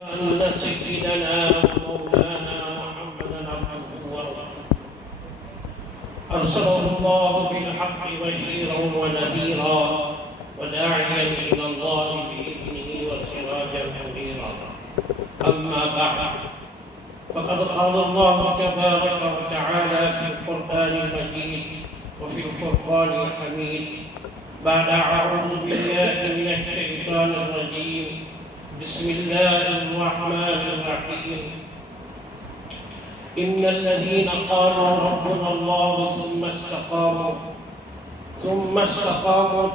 أن سيدنا ومولانا محمدا عبده ورسوله أرسله الله بالحق بشيرا ونذيرا وداعيا إلى الله بإذنه وسراجا منيرا. أما بعد، فقد قال الله تبارك وتعالى في القرآن المجيد وفي الفرقان الحميد بعد أعوذ بالله من الشيطان الرجيم بسم الله الرحمن الرحيم. إن الذين قالوا ربنا الله ثم استقاموا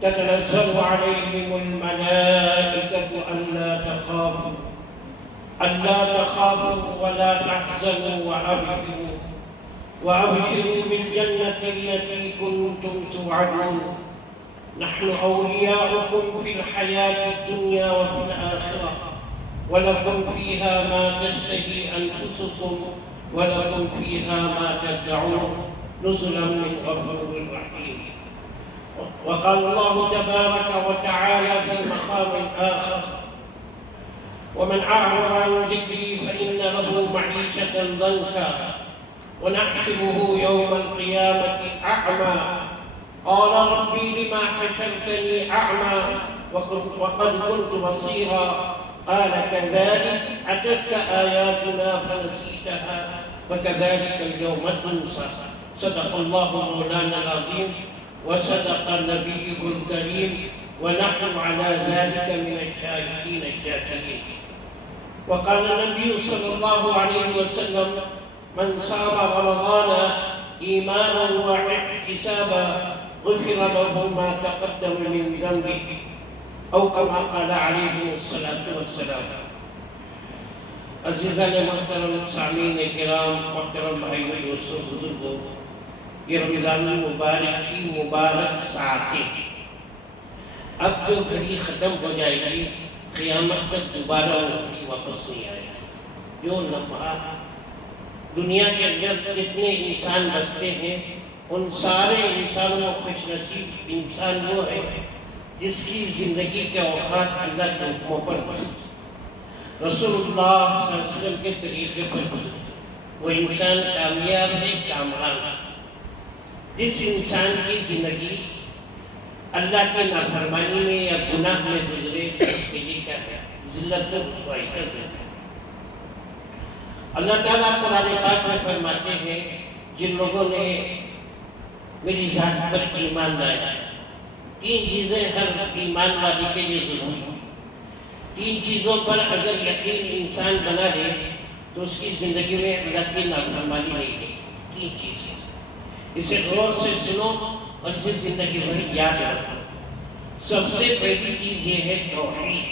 تتنزل عليهم الملائكة ألا تخافوا ولا تحزنوا وأبشروا بالجنة التي كنتم توعدون. نحن أولياؤكم في الحياة الدنيا وفي الآخرة، ولكم فيها ما تشتهي أنفسكم ولكم فيها ما تدعون، نزلا من غفور رحيم. وقال الله تبارك وتعالى في المقام الآخر: ومن أعرض عن ذكري فإن له معيشة ضنكا ونحشره يوم القيامة أعمى قال ربي لما حشرتني أعمى وقد كنت بصيرا قال كذلك أتتك آياتنا فنسيتها فكذلك اليوم تنسى. صدق الله مولانا العظيم وصدق نبيه الكريم ونحن على ذلك من الشاهدين الشاكرين. وقال النبي صلى الله عليه وسلم: من صام رمضان إيمانا واحتسابا غفر له ما تقدم من ذنبه، أو كما قال عليه الصلاة والسلام. عزیزان محترم سامعین کرام، محترم بھائیو دوستو بزرگو، یہ رمضان المبارک کی مبارک ساعتیں اب جو گھڑی ختم ہو جائے گی، قیامت تک دوبارہ وہ گھڑی واپس نہیں آئے گی. جو لمحہ دنیا کے اندر جتنے انسان بستے ہیں، ان سارے انسانوں میں خوش نصیب انسان وہ ہے جس کی زندگی کے اوقات اللہ کے حکموں پر گزرے، رسول اللہ صلی اللہ علیہ وسلم کے طریقے پر گزرے. وہ انسان کامیاب ہے، کامران ہے. جس انسان کی زندگی اللہ کی نافرمانی میں یا گناہ میں گزرے، اس کے لیے کیا ہے؟ ذلت و رسوائی کا دن ہے. اللہ تعالیٰ قرآن پاک میں فرماتے ہیں: جن لوگوں نے میری ذات پر ایمان لایا. تین چیزیں ہر ایمان والے کے لیے ضروری ہیں. تین چیزوں پر اگر یقین انسان بنا لے تو اس کی زندگی میں اللہ کی نافرمانی نہیں ہے. تین چیزیں اسے غور سے سنو اور اسے زندگی بھر یاد رکھو. سب سے پہلی چیز یہ ہے توحید،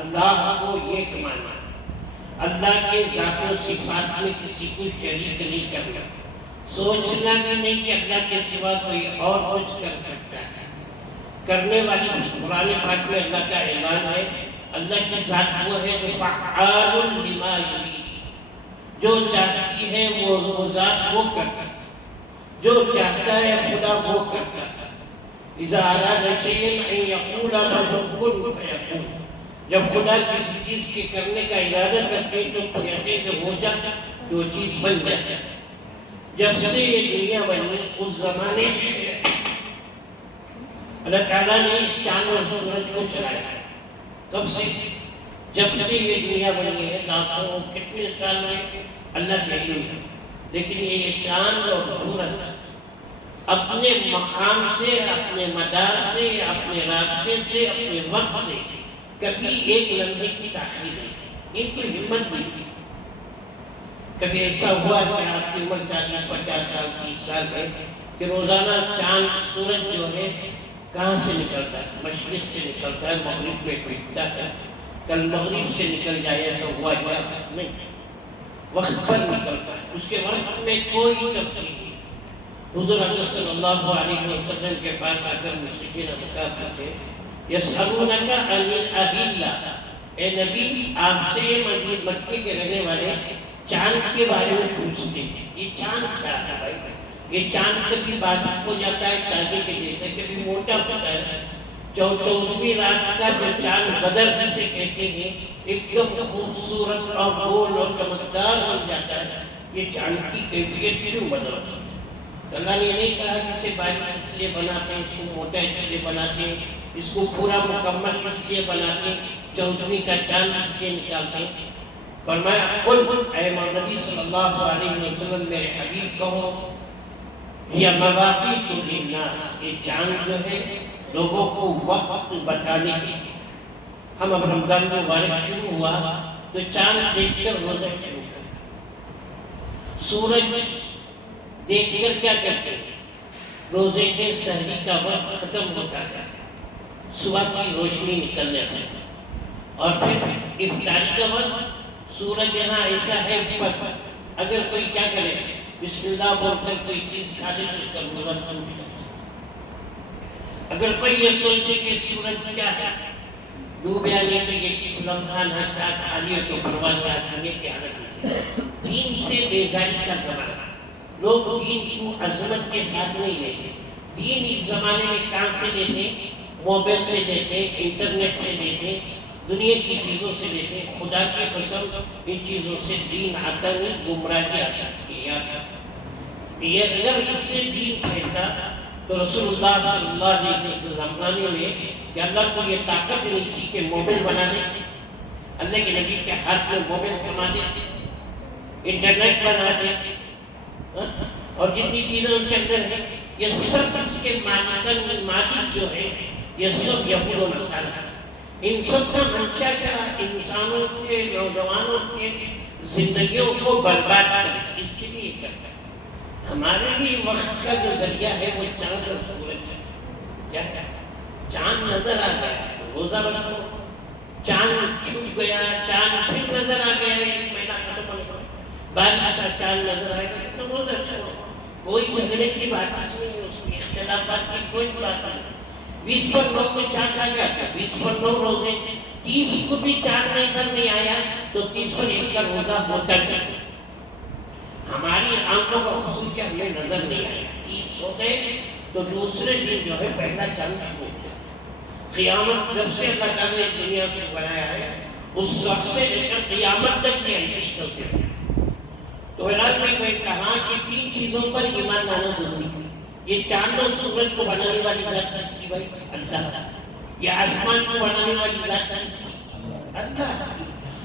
اللہ کو ایک ماننا، اللہ کے ذات و صفات میں کسی کو شریک نہیں کرنا، سوچنا بھی نہیں کہ اللہ کے سوا کوئی اور کچھ کر سکتا ہے. کرنے والی قرآن پاک میں اللہ کا اعلان ہے: اللہ کی ذات وہ ہے جو فعال لما یرید، جو چاہتی ہے وہ ذات وہ کرتا ہے، جو چاہتا ہے خدا وہ کرتا ہے. اذا اراد شیئا ان یقول له کن فیکون. جب خدا کسی چیز کے کرنے کا ارادہ کرتے تو کہتے کہ ہو جاتا، جو چیز بن جاتا ہے. جب سے یہ دنیا بنی اس زمانے سے اللہ تعالیٰ نے اس چاند اور سورج کو چلایا. کب سے؟ جب سے یہ دنیا بنی ہے، لاکھوں کتنے سال میں اللہ کے علم ہے. لیکن یہ چاند اور سورج اپنے مقام سے، اپنے مدار سے، اپنے راستے سے، اپنے وقت سے کبھی ایک لمحے کی تاخیر نہیں. ان کی ہمت نہیں تھی. کبھی ایسا ہوا کہ آپ کی عمر 40-50 سال 30 سال ہے کہ روزانہ چاند سورج جو ہے کہاں سے نکلتا ہے؟ مشرق سے نکلتا ہے، مغرب میں ٹوٹتا ہے. کل مغرب سے نکل جائے ایسا ہوا کیا؟ نہیں، وقت پر نکلتا ہے. اس کے وقت میں کوئی تبدیلی نہیں. حضور اکرم صلی اللہ علیہ وسلم کے پاس آ کر مشرکین مکہ پوچھے: یسألونک عن الاہلہ، اے نبی آپ سے مکے کے رہنے والے چاند کے بارے میں پوچھتے ہیں. یہ چاند کیا ہے بھائی؟ یہ چاند کبھی باریک ہو جاتا ہے تاکہ کے جیسے، کبھی موٹا ہوتا ہے، 14ویں رات کا جو چاند بدر جسے کہتے ہیں ایک دم خوبصورت اور گول اور چمکدار بن جاتا ہے، یہ چاند کی کیفیت کیوں بدلتی ہے؟ اللہ نے نہیں کہا کہ اسے باریک اس لیے بناتے ہیں، اس کو موٹا اس لیے بناتے ہیں، اس کو پورا مکمل اس لیے بناتے ہیں، 14ویں کا چاند اس لیے نکالتے ہیں۔ فرمایا قل اے نبی صلی اللہ علیہ وسلم میرے حبیب کہو یہ مواقیت للناس، یہ چاند جو ہے لوگوں کو وقت بتانے کے لیے۔ ہم اب رمضان مبارک شروع ہوا تو چاند دیکھ کر روزہ شروع کرتے، سورج دیکھ کر کیا کرتے ہیں؟ روزے کے سحری کا وقت ختم ہوتا ہے، صبح کی روشنی نکلنے لگتی ہے، اور پھر افطاری کا وقت سورج یہاں ایسا ہے اوپر، اگر کوئی کیا کرے بسم اللہ بول کر کوئی چیز کھا لے تو اس کا روزہ ٹوٹ جاتا ہے۔ اگر کوئی یہ سوچے کہ سورج کیا ہے ڈوب جانے تو یہ کس لمحہ نہ کیا کھا لیا تو پرواہ نہیں، دنیا کی حالت نہیں۔ دین سے بیزاری کا زمانہ، لوگ دین کو عظمت کے ساتھ نہیں لیتے۔ دین اس زمانے میں کہاں سے لیتے؟ موبائل سے لیتے، انٹرنیٹ سے لیتے، دنیا کی چیزوں سے لیتے۔ خدا کی قسم ان چیزوں سے دین آتا نہیں، گمراہی آتا ہے۔ یہ اگر اس سے دین پھیلتا تو رسول اللہ صلی اللہ علیہ وسلم زمانے میں کہ اللہ کو یہ طاقت نہیں تھی کہ موبائل بنا دے، اللہ کے نبی کے ہاتھ میں موبائل تھما دے، انٹرنیٹ بنا دے، اور جتنی چیزیں اس کے اندر ہیں یہ سب اس کے مالک جو ہے یہ سب یہود و نصارہ۔ ان سب کا منشا کیا؟ انسانوں کے، نوجوانوں کے زندگیوں کو برباد کرنا، اس کے لیے کرتا ہے۔ ہمارے لیے وقت کا جو ذریعہ ہے وہ چاند اور سورج ہے۔ کیا چاند نظر آ گیا تو روزہ رکھو، چاند چھپ گیا، چاند پھر نظر آ گیا، ایک مہینہ ختم ہونے پر بارش کا چاند نظر آئے گا تو روزہ چھوڑو۔ کوئی جھگڑے کی بات نہیں ہے، اس میں اختلافات کی کوئی بات نہیں۔ 20 پر 9 کو چاند آ گیا تھا، 20 پر 9 روزے، 30 کو بھی چاند نظر نہیں آیا تو 30 پر 1 کا روزہ ہوتا چلتا۔ ہماری آنکھوں کا خصوص کیا ہمیں نظر نہیں آیا، 30 ہو گئے تو دوسرے دن جو ہے پہلا چاند شروع ہو گیا۔ قیامت جب سے اللہ تعالیٰ نے دنیا کو بنایا ہے اس وقت سے لے کر قیامت تک یہ ایسے ہی چلتے ہیں۔ تو علاج میں کہا کہ 3 چیزوں پر ایمان لانا ضروری ہے۔ یہ چاند اور سورج کو بنانے والی ذات کس کی بھائی؟ اللہ۔ یہ آسمان کو بنانے والی ذات کس کی؟ اللہ۔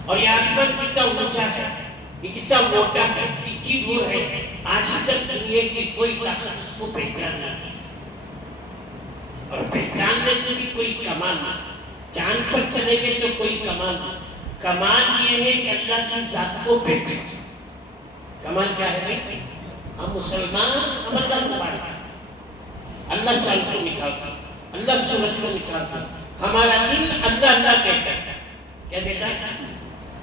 اور یہ آسمان کتنا اونچا ہے، یہ کتنا موٹا ہے، کتنی دور ہے، آج تک دنیا کی کوئی طاقت اس کو پہچان نہیں سکتی، اور پہچاننے کے بھی کوئی کمال نہیں۔ چاند پر چلے گئے تو کوئی کمال نہیں۔ کمال یہ ہے کہ اللہ کی ذات کو پہچان۔ کمال کیا ہے بھائی؟ ہم مسلمان، ہم اللہ کو مانتے ہیں، اللہ چاند کو نکالتا، اللہ سورج کو نکالتا، ہمارا دل اللہ اللہ کہتا ہے۔ کیا کہتا ہے؟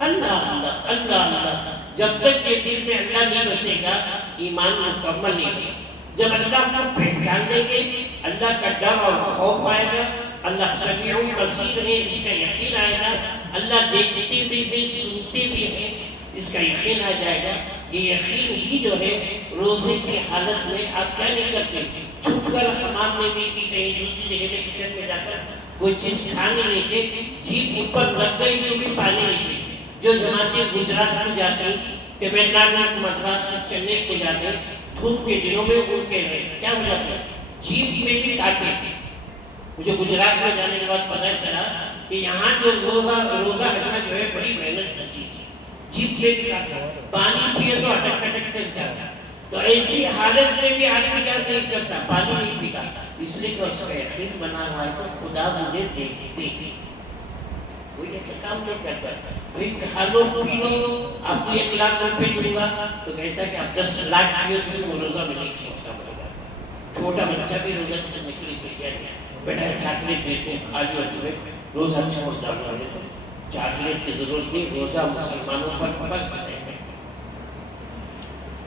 اللہ اللہ اللہ اللہ۔ جب تک یہ دل میں اللہ نہیں بسے گا ایمان مکمل نہیں ہے۔ جب اللہ کو پہچان لیں گے، اللہ کا ڈر اور خوف آئے گا، اللہ سمیع بصیر ہے اس کا یقین آئے گا، اللہ دیکھتے بھی ہیں سنتے بھی ہیں اس کا یقین آ جائے گا۔ یہ یقین ہی جو ہے روزے کی حالت میں آپ کیا نہیں کرتے؟ چھپ کر حمام میں بھی کہیں دوسری جگہ میں کچن میں جا کر کوئی چیز کھا نہیں لیتے، جیب اوپر رکھ گئی تو بھی پانی نہیں پیتے۔ جو جماعتیں گجرات کو جاتے ہیں، تمل ناڈو مدراس کو، چنئی کو جاتے ہیں، دھوپ کے دنوں میں ان کے کیا ہو جاتا ہے؟ جیب میں بھی کاٹتے ہیں۔ مجھے گجرات میں جانے کے بعد پتہ چلا کہ یہاں جو روزہ رکھنا جو ہے بڑی محنت کی چیز ہے، جیب میں بھی کاٹتے ہیں، پانی پیے تو اٹک اٹک کر جاتا ہے۔ تو ایسی حالت میں بھی آدمی کیا نہیں کرتا؟ پانی نہیں پیتا، اس لیے کہ اس کا یقین بنا ہوا ہے کہ خدا مجھے دیکھتے ہیں، کوئی ایسا کام نہیں کرتا۔ بھائی کھا لو پی لو، آپ کو 1 لاکھ روپے دوں گا تو کہتا ہے کہ آپ 10 لاکھ پیو تو وہ روزہ میں نہیں چھوڑتا پڑے گا۔ چھوٹا بچہ بھی روزہ چھوڑنے کے لیے تیار ہے، بیٹا چاکلیٹ دیتے ہیں کھا لو تمہیں روزہ چھوڑ ڈالو، ہمیں تو چاکلیٹ کی ضرورت نہیں، روزہ مسلمانوں پر فرض ہے۔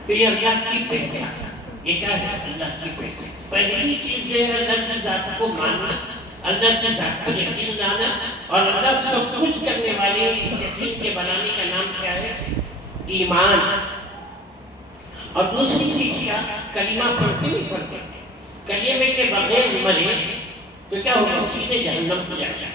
تو یہ اللہ کی پہچان، یہ کیا ہے؟ اللہ کی پہچان۔ پہلی چیز یہ ہے اللہ کی ذات کو ماننا، اللہ کی ذات پر یقین لانا، اور اللہ سب کچھ کرنے والے اس یقین کے بنانے کا نام کیا ہے؟ ایمان۔ اور دوسری چیز کیا؟ کلمہ پڑھتے نہیں پڑھتے، کلمے کے بغیر مرے تو کیا ہوگا؟ سیدھے جہنم کو جائے گا۔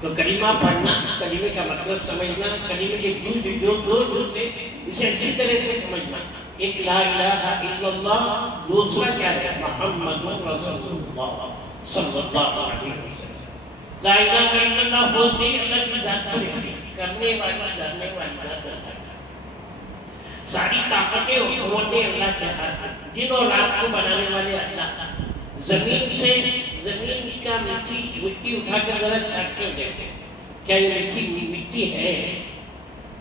تو کلمہ پڑھنا، کلمے کا مطلب سمجھنا، کلمے کے جو دو تھے اسے اچھی طرح سے سمجھنا۔ ایک لا الہ الا اللہ، دوسرا کیا ہے؟ محمد رسول اللہ صلی اللہ علیہ وسلم۔ لا الہ الا اللہ بولتے ہی اللہ کی ذات پر کرنے والا جاننے والی ذات اللہ ہے۔ ساری طاقتیں اور قوتیں اللہ کے ہاتھ میں، دن اور رات کو بنانے والے اللہ۔ زمین سے زمین کا مٹی اٹھا کر ذرا چھانٹ کر دیکھیں، کیا یہ مٹی ہے؟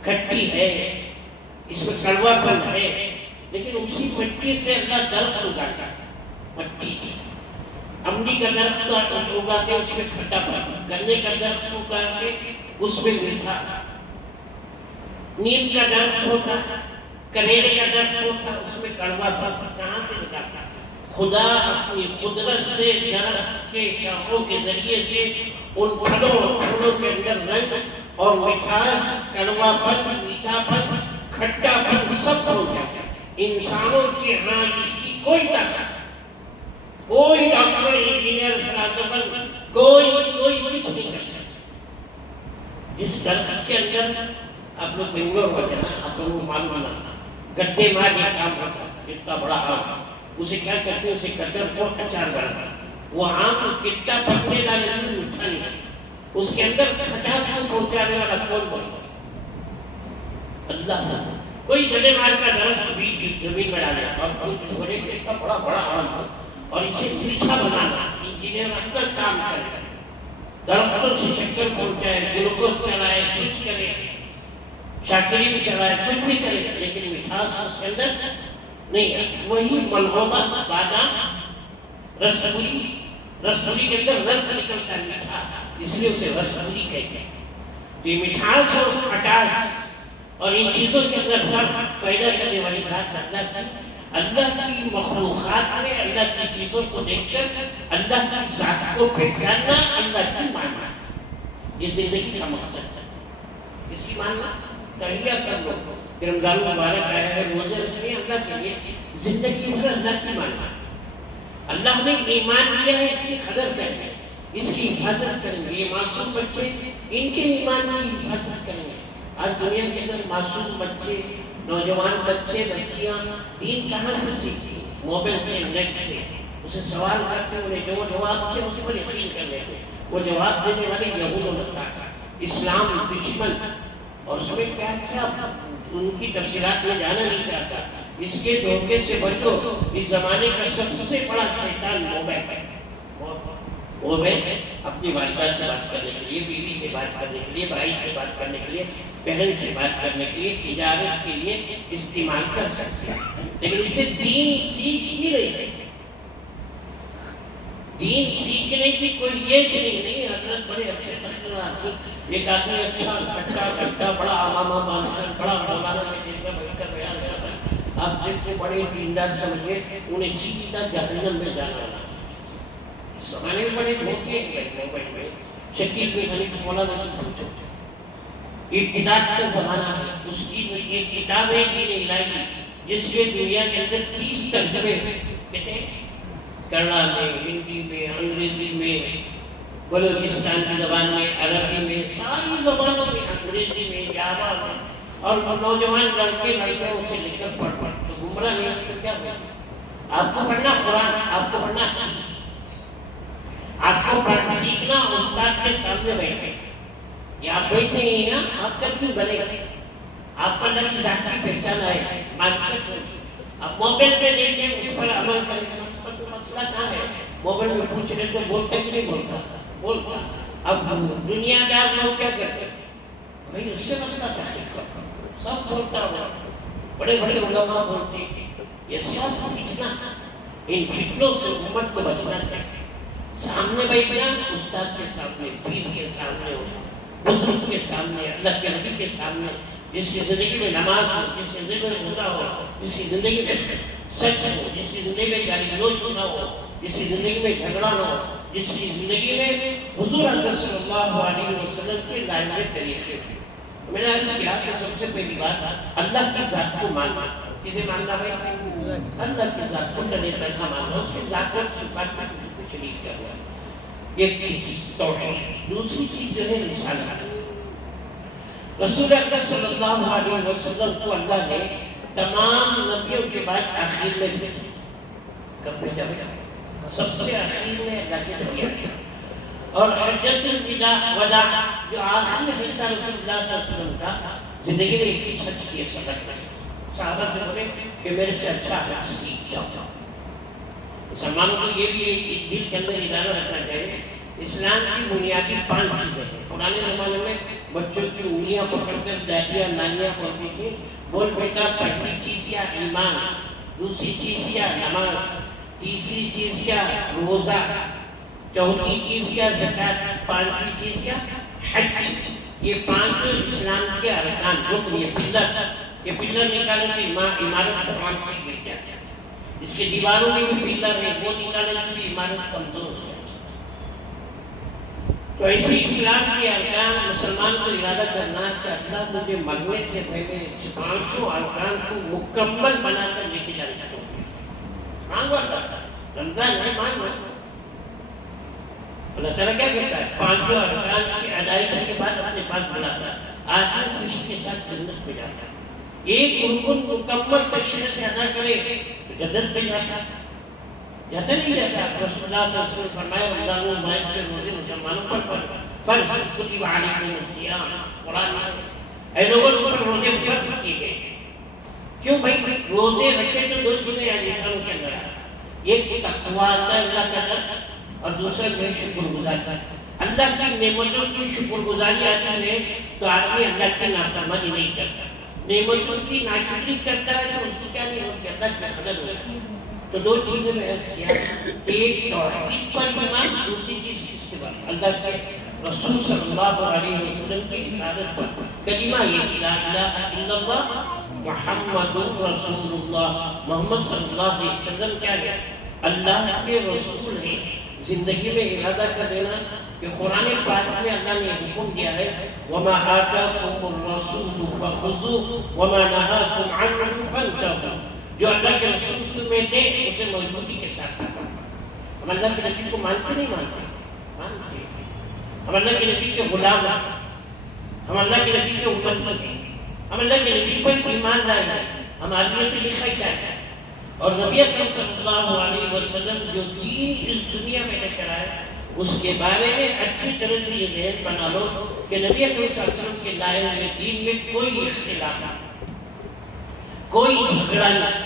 کھٹی ہے، اس میں کڑوا پن ہے، لیکن اسی مٹی سے اللہ درخت اگاتا ہے۔ مٹی کی املی کا درخت اگا کے اس میں کھٹا پن، گنے کا درخت اگا کے اس میں میٹھا، نیم کا درخت ہوتا، کریلے کا درخت ہوتا، اس میں کڑوا پن کہاں سے نکالتا؟ خدا اپنی قدرت سے درخت کے شاخوں کے ذریعے سے ان پھلوں اور پھولوں کے اندر رنگ اور مٹھاس، کڑوا پن، میٹھا پن، کھٹا پن سب ہو جاتا ہے۔ انسانوں کے ہاں اس کی کوئی طاقت، کوئی ڈاکٹر، انجینئر، فلاسفر، کوئی کچھ نہیں کر سکتا۔ جس درخت کے اندر آپ لوگ بنگلور ہو جانا، آپ لوگوں کو معلوم ہونا، گڈے مار یہ کام ہوتا ہے، اتنا بڑا آم، اسے کیا کرتے ہیں؟ اسے کٹر کو اچار بنانا۔ وہ آم کتنا پکنے ڈالے میٹھا نہیں، اس کے اندر کھٹاس کو پہنچانے والا کون بولتا؟ اللہ۔ کوئی گڈے مار کا درخت بیچ زمین میں ڈالے اور بڑے کا بڑا بڑا آم اور اسے میٹھا بنانا، انجینئر اندر کام کرے، درختوں سے شکر پہنچائے، گلوکوز چلائے، کچھ کرے، شاکرین چلائے، کچھ بھی کرے، لیکن مٹھاس اس کے اندر نہیں ہے۔ وہی ملغوبہ، بادام، رسپوری کے اندر رنگ نکلتا ہے میٹھا، اس لیے اسے رسپوری کہتے ہیں۔ تو یہ مٹھاس اور کھٹاس اور ان چیزوں کے اندر فرق پیدا کرنے والی ذات اللہ کی مخلوقات میں اللہ کی چیزوں کو دیکھ کر اللہ کی ذات کو پہچاننا، اللہ کی ماننا، یہ زندگی کا مقصد ہے۔ اس کی ماننا، تہیہ کر لو کہ رمضان مبارک آیا ہے، روزے رکھیں اللہ کے لیے، زندگی بھر اللہ کی ماننا۔ اللہ نے ایمان دیا ہے، اس کی قدر کریں گے، اس کی حفاظت کریں گے۔ یہ معصوم بچے، ان کے ایمان کی حفاظت کریں گے۔ آج دنیا کے اندر معصوم بچے، نوجوان بچے، بچیاں دین کہاں سے سیکھتی ہیں؟ موبائل سے، نیٹ سے۔ اسے سوال کرتے، انہیں جو جواب دے اس پر یقین کر لیتے۔ وہ جواب دینے والے یہود و نصارہ، اسلام دشمن، اور اس میں کیا کیا ان کی تفصیلات میں جانا نہیں چاہتا۔ اس کے دھوکے سے بچو۔ اس زمانے کا سب سے بڑا شیطان موبائل ہے۔ موبائل اپنی والدہ سے بات کرنے کے لیے، بیوی سے بات کرنے کے لیے، بھائی سے بات کرنے کے لیے، بہن سے بات کرنے کے لیے، تجارت کے لیے استعمال کر سکتے ہیں، لیکن اسے دین سیکھ ہی نہیں سکتے۔ دین سیکھنے کی کوئی ایج نہیں۔ حضرت بڑے اچھے تقریرات، ایک آدمی اچھا کھٹا کھٹا بڑا علامہ باندھ کر بڑا مولانا کے جیسا بن کر بیان کر رہا ہے، آپ جن کو بڑے دیندار سمجھے، انہیں سیدھا جہنم میں جانا ہے۔ اس زمانے میں بڑے دھوکے ہیں موبائل میں۔ شکیل بن حنیف مولانا سے پوچھو، ارتداد کا زمانہ ہے، اس کی ایک کتاب ہے دین الہی، جس کے دنیا کے اندر 30 ترجمے کہتے ہیں، کنڑا میں، ہندی میں، انگریزی میں، بلوچستان کی زبان میں، عربی میں، ساری زبانوں میں، انگریزی میں، جاوا میں، اور نوجوان لڑکے لڑکے اسے لے کر پڑھ تو گمراہ نہیں تو کیا ہوگا؟ آپ کو پڑھنا قرآن، آپ کو پڑھنا حدیث، آپ کو سیکھنا استاد کے سامنے بیٹھے۔ یہ آپ بیٹھے ہیں نا، آپ کا دین بنے گا، آپ کو اللہ کی ذات کی پہچان آئے، معرفت ہوگی۔ اب موبائل پہ دیکھیں، اس پر عمل کریں، اس پر مسئلہ کہاں ہے؟ موبائل میں پوچھ رہے تو بولتا کہ نہیں بولتا؟ بولتا۔ اب دنیا دار لوگ کیا کہتے ہیں؟ بھائی اس سے مسئلہ تحقیق کرو، سب بولتا ہوا، بڑے بڑے علماء بولتے ہیں۔ یہ سب فتنہ، ان فتنوں سے امت کو بچنا چاہیے۔ سامنے بیٹھنا، استاد کے سامنے، پیر کے سامنے، بزرگ کے سامنے، اللہ کے نبی کے سامنے، جس کی زندگی میں نماز ہو، جس کی زندگی میں روزہ ہو، جس کی زندگی میں سچ ہو، جس کی زندگی میں گالی گلوچ نہ ہو، جس کی زندگی میں جھگڑا نہ ہو، جس کی زندگی میں حضور اکرم صلی اللہ علیہ وسلم کے لائے ہوئے طریقے ہیں۔ میں نے عرض کیا کہ سب سے پہلی بات اللہ کی ذات کو ماننا۔ کسے ماننا بھائی؟ اللہ کی ذات کو تنہا ماننا، اس کی ذات اور صفات میں کسی کو شریک کرنا۔ ایک چیز توحید، دوسری چیز جو ہے رسالت۔ رسول اکرم صلی اللہ علیہ وسلم کو اللہ نے تمام نبیوں کے بعد آخر میں بھیجا۔ کب بھیجا؟ سب سے آخر میں اللہ کے نبی آئے، اور حجۃ الوداع جو آخری حصہ رسول اللہ صلی اللہ علیہ وسلم کا زندگی میں ایک ہی حج کیے سبق میں، صحابہ سے بولے کہ میرے سے اچھا حج سیکھ جاؤ۔ مسلمانوں کو یہ بھی ایک دل کے اندر ادارہ رکھنا چاہیے، اسلام کی بنیادی 5 چیزیں ہیں۔ پرانے زمانے میں بچوں کی انگلیاں پکڑ کر دادیاں نانیاں بولتی تھی، بول بیٹا پہلی چیز کیا ایمان، دوسری چیز کیا نماز، تیسری چیز کیا روزہ، چوتھی چیز کیا زکوٰۃ، پانچویں چیز کیا حج۔ یہ 5 اسلام کے ارکان، رکن، یہ پلر نکالے تو عمارت قرآن سے گر جاتا ہے۔ اس کے دیواروں میں بھی پلر ہے، وہ نکالے تو بھی عمارت کمزور ہو جاتی ہے۔ تو ایسے اسلام کے ارکان مسلمان کو ارادہ کرنا کہ اللہ مجھے مرنے سے پہلے 5 ارکان کو مکمل بنا کر لے کے جانے کا توفیق مانگو۔ اللہ رمضان ہے، مانگو۔ اللہ تعالیٰ کیا کہتا ہے؟ 5 ارکان کی ادائیگی کے بعد اپنے پاس بلاتا ہے، آدمی خوشی کے ساتھ جنت میں جاتا ہے۔ ایک رکن مکمل طریقے سے ادا کرے تو جنت میں جاتا نہیں جاتا۔ رسول اللہ صلی اللہ علیہ وسلم فرمایا رمضان المبارک کے روزے مسلمانوں پر فرض کتب علیکم الصیام، قرآن میں اے لوگوں پر روزے فرض کیے گئے۔ کیوں بھائی؟ روزے رکھے تو 2 چیزیں انسانوں کے اندر آتی، ایک تقویٰ آتا ہے اللہ کا ڈر، اور دوسرا جو ہے شکر گزاری۔ اللہ کی نعمتوں کی شکر گزاری آتی ہے تو آدمی اللہ کی نافرمانی نہیں کرتا، نعمتوں کی ناشکری کرتا ہے تو اس کی کیا نہیں ہوتی، اللہ کا خلل ہوتا ہے۔ تو 2 چیزیں میں عرض کیا، ایک توحید پر ایمان، دوسری چیز اس کے بعد اللہ کے رسول صلی اللہ علیہ وسلم کی رسالت پر کلمہ یہ لا الہ الا اللہ محمد رسول اللہ۔ محمد صلی اللہ علیہ وسلم کیا ہے؟ اللہ کے رسول ہیں۔ زندگی میں ارادہ کر لینا کہ قرآن پاک میں اللہ نے حکم دیا ہے وَمَا آتَاكُمُ الرَّسُولُ فَخُذُوهُ وَمَا نَهَاكُمْ عَنْهُ فَانْتَهُوا۔ جو اللہ کے رسول تمہیں دے اسے مضبوطی کے ساتھ پکڑو۔ ہم اللہ کے نبی کو مانتے نہیں مانتے؟ مانتے۔ ہم اللہ کے نبی کے غلام ہیں، ہم اللہ کے نبی کے امتی ہیں، ہم اللہ کے نبی پر ایمان لائے ہیں۔ ہمارے لیے تو لکھا کیا ہے؟ اور نبی اکرم صلی اللہ علیہ وسلم جو دین اس دنیا میں لے کر آئے اس کے بارے میں اچھی طرح سے یہ ذہن بنا لو کہ نبی اکرم صلی اللہ علیہ وسلم کے لائے ہوئے دین میں کوئی اختلاف نہیں، کوئی جھگڑا نہیں،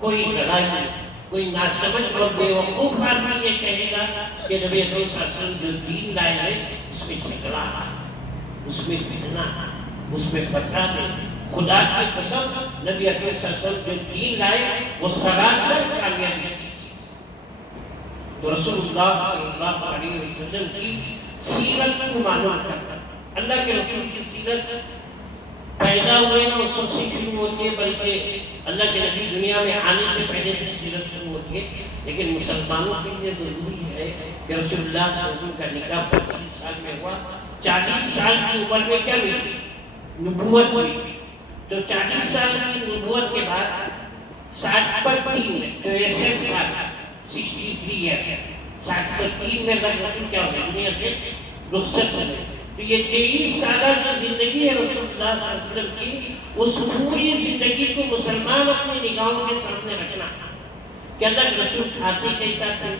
کوئی لڑائی نہیں، کوئی ناسمجھ اور بے وقوف آدمی یہ کہے گا کہ نبی اکرم صلی اللہ علیہ وسلم جو دین لائے ہیں اس میں جھگڑا ہے، اس میں فتنہ ہے، اس میں فساد ہے۔ خدا کی قسم نبی اکرم صلی اللہ علیہ وسلم جو دین لائے وہ سراسر کامیابی تھی۔ تو رسول اللہ صلی اللہ علیہ وسلم کی سیرت کو معلوم کرنا، اللہ کے رسول کی سیرت پیدا ہوئے نہ اس وقت سے شروع ہوتی ہے، بلکہ اللہ کے نبی دنیا میں آنے سے پہلے سے سیرت شروع ہوتی ہے۔ لیکن مسلمانوں کے لیے ضروری ہے کہ رسول اللہ صلی اللہ علیہ وسلم کا نکاح 25 سال میں ہوا، 40 سال کی عمر میں کیا ملی؟ نبوت ہوئی۔ تو 40 سال کی نبوت کے بعد 60 پر 3 میں 63 سال 63 ایئر 60 پر 3 میں اللہ رسول کیا ہو گیا؟ دنیا سے رخصت ہو گئے۔ تو یہ 23 سالہ جو زندگی ہے رسول اللہ صلی اللہ علیہ وسلم کی، اس پوری زندگی کو مسلمان اپنی نگاہوں کے سامنے رکھنا کہ اللہ کے رسول کھاتے کیسا تھے،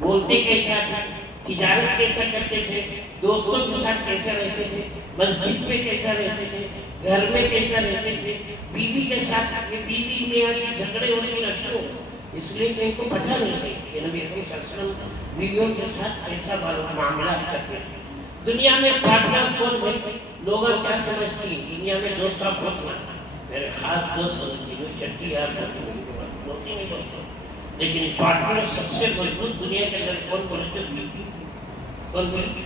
بولتے کیسا تھے، تجارت کیسا کرتے تھے، دوستوں کے ساتھ کیسا رہتے تھے، مسجد میں کیسا رہتے تھے، گھر میں کیسا رہتے تھے، بیوی کے ساتھ بیوی میں آگے جھگڑے ہونے لگتے ہو، اس لیے کہ ان کو پتہ نہیں ہے کہ نبی اکرم صلی اللہ علیہ وسلم بیویوں کے ساتھ کیسا معاملات کرتے تھے۔ دنیا میں پارٹنر کون بھائی؟ لوگ کیا سمجھتی ہیں دنیا میں دوست آپ بہت میرے خاص دوست سمجھتی ہوں چٹی یار ہوتی نہیں بولتے، لیکن پارٹنر سب سے مضبوط دنیا کے اندر کون بولے تو بیوی، کون بولے؟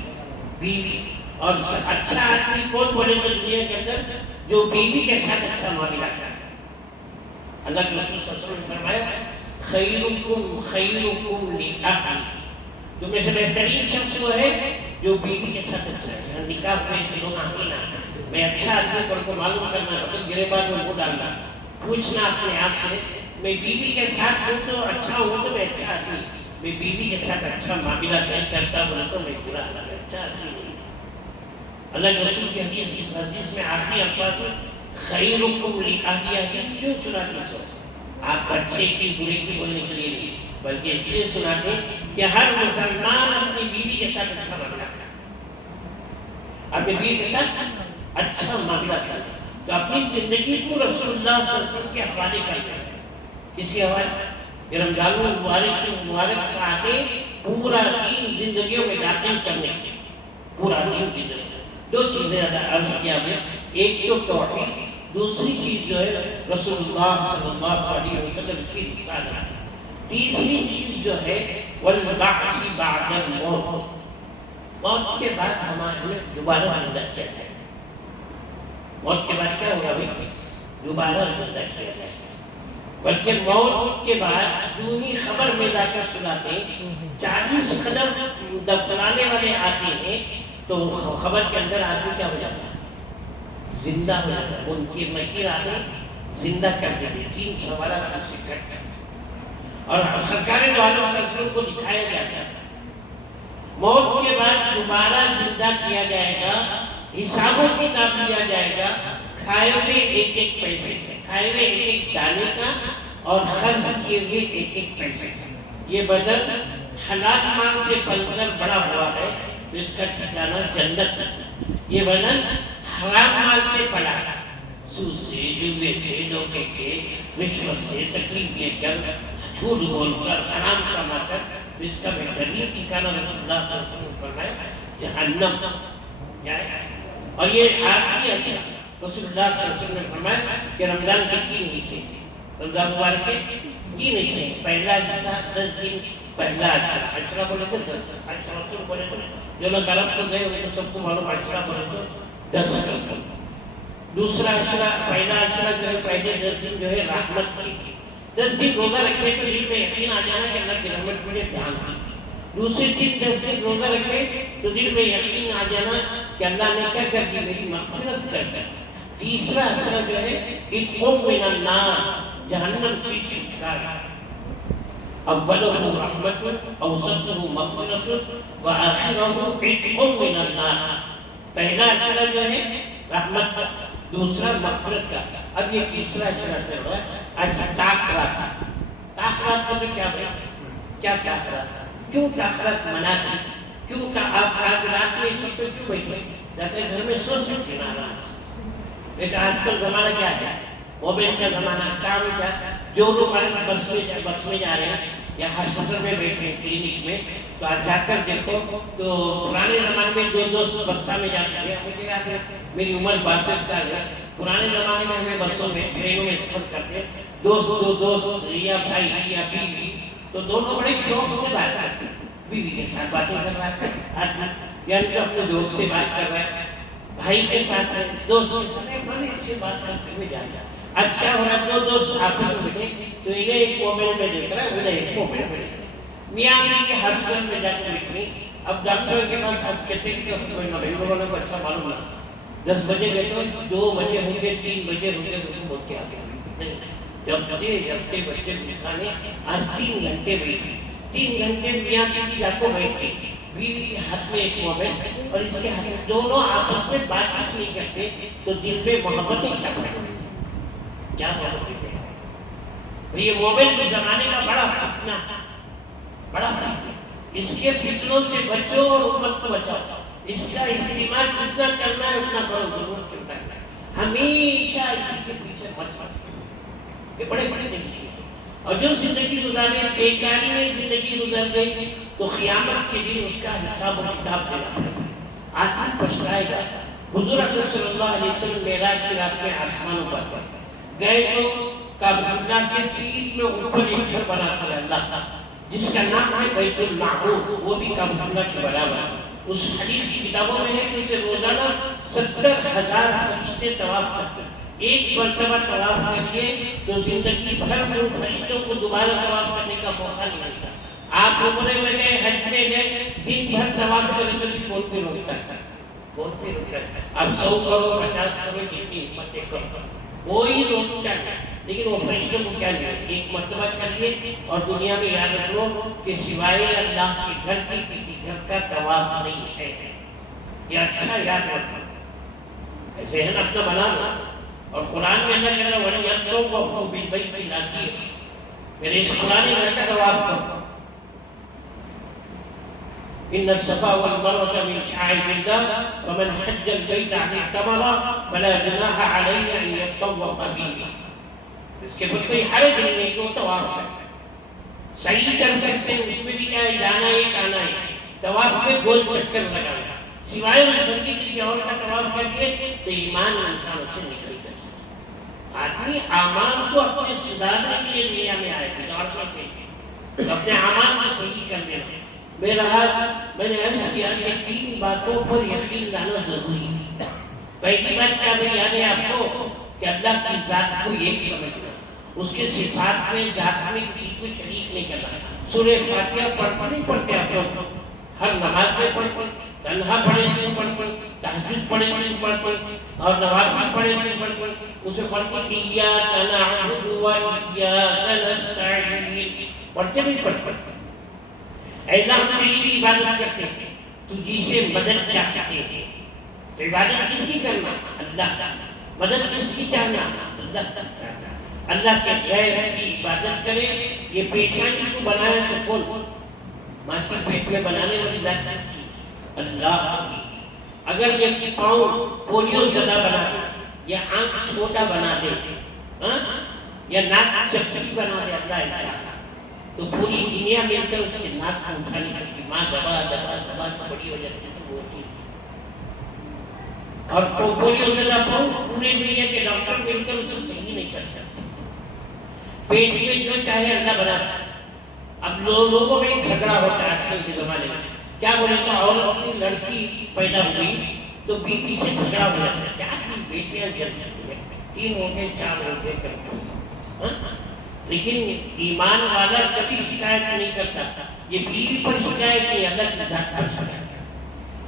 بیوی۔ اور اچھا آدمی کون بولے تو دنیا کے اندر جو بیوی کے ساتھ اچھا معاملہ کرے۔ اللہ کے رسول صلی اللہ علیہ وسلم نے فرمایا خیرکم خیرکم لأہلہ، جو میں سے بہترین شخص وہ ہے جو بیوی کے ساتھ اچھا ہے۔ نکاح میں سے لوگ آنا میں اچھا آدمی پر کو معلوم کرنا، مطلب گریبان میں وہ ڈالنا، پوچھنا اپنے آپ سے میں بیوی کے ساتھ ہوں تو اچھا ہوں تو میں اچھا آدمی، میں بیوی کے ساتھ اچھا معاملہ نہیں کرتا بولے تو میں برا اچھا آدمی نہیں. اللہ رسول کی حدیث میں آخری الفاظ میں خیرکم لأہل حدیث کیوں سناتے ہیں؟ آپ اچھے کی برے کی بولنے کے لیے نہیں بلکہ اس لیے سناتے کہ ہر مسلمان اپنی بیوی کے ساتھ اچھا معاملہ کرے، اپنی بیوی کے ساتھ اچھا معاملہ کرے تو اپنی زندگی کو رسول اللہ صلی اللہ علیہ وسلم کے حوالے کر دیں. کس کے حوالے؟ کہ رمضان المبارک کی مبارک ساعتیں پورا دین زندگیوں میں داخل کرنے کے پورا دین زندگی. دو چیزیں عرض کیا میں، ایک تو توحید، دوسری چیز جو ہے رسول اللہ صلی اللہ علیہ وسلم کی رسالت، تیسری چیز جو ہے والبعث بعد الموت، موت کے بعد ہمیں دوبارہ زندہ کیا جائے. موت کے بعد کیا ہوگا بھائی؟ دوبارہ زندہ کیا جائے. بلکہ موت کے بعد جو ہی خبر میں لا کر سناتے ہیں 40 قدم دفنانے والے آتے ہیں تو خبر کے اندر آدمی کیا ہو جاتا ہے؟ زندہ ہو جاتا ہے. منکر نکیر آتے زندہ کر دیتے، 3 سوالات سے کٹ کر، اور سرکار دو عالم صلی اللہ علیہ وسلم کو دکھایا جاتا ہے. موت کے بعد دوبارہ زندہ کیا جائے گا، حساب و کتاب لیا جائے گا، کھائے ہوئے ایک ایک پیسے سے، کھائے ہوئے ایک ایک دانے کا اور خرچ کیے ہوئے ایک ایک پیسے سے. یہ بدن حلال مال سے پل کر بڑا ہوا ہے تو اس کا ٹھکانہ جنت ہے. یہ بدن حرام مال سے پلا ہے، سود سے، جوے سے، دھوکے کے، رشوت سے، تکلیف لے کر، جھوٹ بول کر، حرام کما کر، اس کا بہترین ٹھکانہ رسول اللہ صلی اللہ علیہ وسلم نے فرمایا جہنم جائے. اور یہ آخری اچھا رسول اللہ صلی اللہ علیہ وسلم نے فرمایا کہ رمضان کے 3 حصے، رمضان مبارک کے 3 حصے. پہلا حصہ 10 دن، پہلا عشرہ بولے تو 10 عشرہ بولے تو جو لوگ عرب کو گئے ان کو سب کو معلوم عشرہ بولے تو 10 کرتے. دوسرا عشرہ، پہلا عشرہ جو ہے پہلے 10 دن جو ہے رحمت کی، 10 دن روزہ رکھے تو دل میں یقین آ جانا کہ اللہ کی رحمت مجھے دھیان دی. دوسرے دن 10 دن روزہ رکھے تو دل میں یقین آ جانا کہ اللہ نے کیا کر دی، میری مغفرت کر دی. تیسرا عشرہ جو ہے اتقوا من النار، جہنم سے چھٹکارا. اولہ رحمت، اوسطہ مغفرت، وآخرہ اتقوا من النار. پہلا عشرہ جو ہے رحمت، دوسرا مغفرت کا. اب یہ تیسرا عشرہ چل رہا ہے اچھا تاخرات. تاخرات کا تو کیا ہے؟ کیا تاخرات؟ کیوں تاخرات منع کی؟ کیوں کہ آپ آج رات میں سب کو کیوں بیٹھے جاتے گھر میں سو سکتے ناراض؟ لیکن آج کل زمانہ کیا ہے؟ موبائل کا زمانہ. کام کیا؟ جو لوگ بس میں جا رہے ہیں یا ہاسپٹل میں بیٹھے ہیں، کلینک میں، تو آج جا کر دیکھو تو پرانے زمانے میں 2 دوست بسہ میں جاتے تھے. مجھے یاد ہے میری عمر 62 سال ہے. پرانے زمانے میں ہمیں بسوں میں، ٹرینوں میں سفر کرتے، دو دوست یا بھائی یا بیوی، تو دونوں بڑے شوق سے بات کرتے. بیوی کے ساتھ باتیں کر رہا ہے آدمی، یعنی کہ اپنے دوست سے بات کر رہا ہے، بھائی کے ساتھ ہے، دوست کے ساتھ بڑے سے بات کرتے ہوئے جا رہا ہے. آج کیا ہو رہا ہے؟ 2 دوست آپس میں ملے تو انہیں ایک موبائل میں دیکھ رہا ہے، انہیں ایک موبائل میں دیکھ رہا ہے. میاں بیوی کے ہاسپٹل میں جا کے بیٹھے. اب ڈاکٹر کے پاس آج کہتے ہیں کہ بھائی لوگوں کو اچھا معلوم نہ 10 بجے گئے تو 2 بجے ہوں گے، 3 بجے ہوں گے، تو بول کے آ گئے. نہیں، جب بچے کھانے آج 3 گھنٹے بیٹھی، 3 گھنٹے میاں بیوی جا کو بیٹھے، بیوی کے ہاتھ میں ایک موبائل اور اس کے ہاتھ میں، دونوں آپس میں بات چیت نہیں کرتے تو دل میں محبتیں کیا پڑیں، کیا محبتیں پڑیں. یہ موبائل کے زمانے کا بڑا فتنہ، بڑا فتنہ. اس کے فتنوں سے بچو اور امت کو بچاؤ. اس کا استعمال جتنا کرنا ہے اتنا کرو، ضرورت کے مطابق. ہمیشہ اسی کے پیچھے مت پڑو. یہ بڑے بڑے طریقے. اور جو زندگی گزارے بیکاری میں زندگی گزر گئی تو قیامت کے دن اس کا حساب و کتاب دینا پڑے گا. آدمی پچھتائے گا. حضور اکرم صلی اللہ علیہ وسلم معراج کی رات میں آسمانوں پر گئے تو کعبۃ اللہ کے سیٹ میں اوپر ایک گھر بنا کر اللہ جس کا نام ہے بیت المعمور، وہ بھی کعبۃ اللہ کے برابر ہے. اس حدیث کی کتابوں میں ہے کہ اسے روزانہ 70,000 فرشتے طواف کرتے. ایک مرتبہ طواف کر لیے تو زندگی بھر میں ان فرشتوں کو دوبارہ طواف کرنے کا موقع نہیں ملتا. آپ عمرے میں گئے، حج میں گئے، دن بھر طواف کرنے کے لیے کون پہ روکتا ہے؟ کون پہ روکتا ہے؟ اب 100 کرو، 50 کرو، جتنی ہمتیں کرو، کوئی روکتا ہے. لیکن وہ فرشتوں کو کیا لیا ایک مرتبہ کر لیے اور دنیا میں یاد رکھ لو کہ سوائے اللہ کے گھر کی کسی گھر کا طواف نہیں ہے. یہ اچھا یاد رکھو، ذہن اپنا بنا لو. اور قرآن میں اللہ کہہ رہا ہے وَلْيَطَّوَّفُوا بِالْبَيْتِ الْعَتِيقِ، میرے اس قرآن گھر کا طواف کرو. إن الصفا والمروة من شعائر الله فمن حج البيت أو اعتمر فلا جناح عليه أن يطوف به. اس کے پر کوئی حرج نہیں ہے کہ وہ طواف کرے، صحیح کر سکتے ہیں. اس میں بھی کیا ہے، جانا ہے آنا ہے. طواف میں گول چکر لگانا، سوائے گھر کی کسی اور کا طواف کر کے تو ایمان انسان سے نکل جاتا ہے. آدمی اعمال کو اپنے سدھارنے کے لیے دنیا میں آئے، بگاڑنے کے لیے اپنے اعمال کو صحیح کر دینا. میں نے عرض کیا کہ 3 باتوں پر یقین لانا ضروری ہے. پہلی بات کیا میں یاد ہے آپ کو کہ اللہ کی ذات کو ایک سمجھنا، اس کے صفات میں ذات میں کسی کو شریک نہیں کرنا. سورہ فاتحہ پڑھتے نہیں پڑھتے آپ لوگ، ہر نماز میں پڑھتے، تنہا پڑھے تو پڑھتے، تہجد پڑھے تو پڑھتے، اور نوافل پڑھے تو پڑھتے. اسے پڑھتے ایاک نعبد و ایاک نستعین، پڑھتے نہیں پڑھتے. اے اللہ ہم تیری عبادت کرتے ہیں، تجھی سے مدد چاہتے ہیں. تو عبادت کس کی کرنا؟ اللہ کا. مدد کس کی چاہنا؟ اللہ کا. اللہ کے غیر کی عبادت کرے. یہ پیشانی کو بنایا سکون، ماں کے پیٹ میں بنانے والی ذات کس کی؟ اللہ کی. اگر یہ پاؤں پولیو زدہ بنا دے یا آنکھ چھوٹا بنا دے یا ناک چپچپی بنا دے اللہ ایسا، تو پوری دنیا مل کر اس کے ناک کو اٹھا نہیں سکتی. ماں دبا دبا دبا بڑی ہو جاتی ہے تو ہوتی. اور پولیو زدہ پاؤں پورے دنیا کے ڈاکٹر مل کر اسے صحیح نہیں کر سکتے. پیٹ میں جو چاہے اللہ بناتا ہے. اب لوگوں میں جھگڑا ہوتا ہے آج کل کے زمانے میں. کیا بولے تو عورت کی لڑکی پیدا ہوئی تو بیوی سے جھگڑا ہو جاتا ہے. کیا کی بیٹیاں جب جاتی ہیں، 3 ہو گئے 4 ہو گئے کرتے. لیکن ایمان والا کبھی شکایت نہیں کرتا. یہ بیوی پر شکایت نہیں، اللہ کی ذات پر شکایت.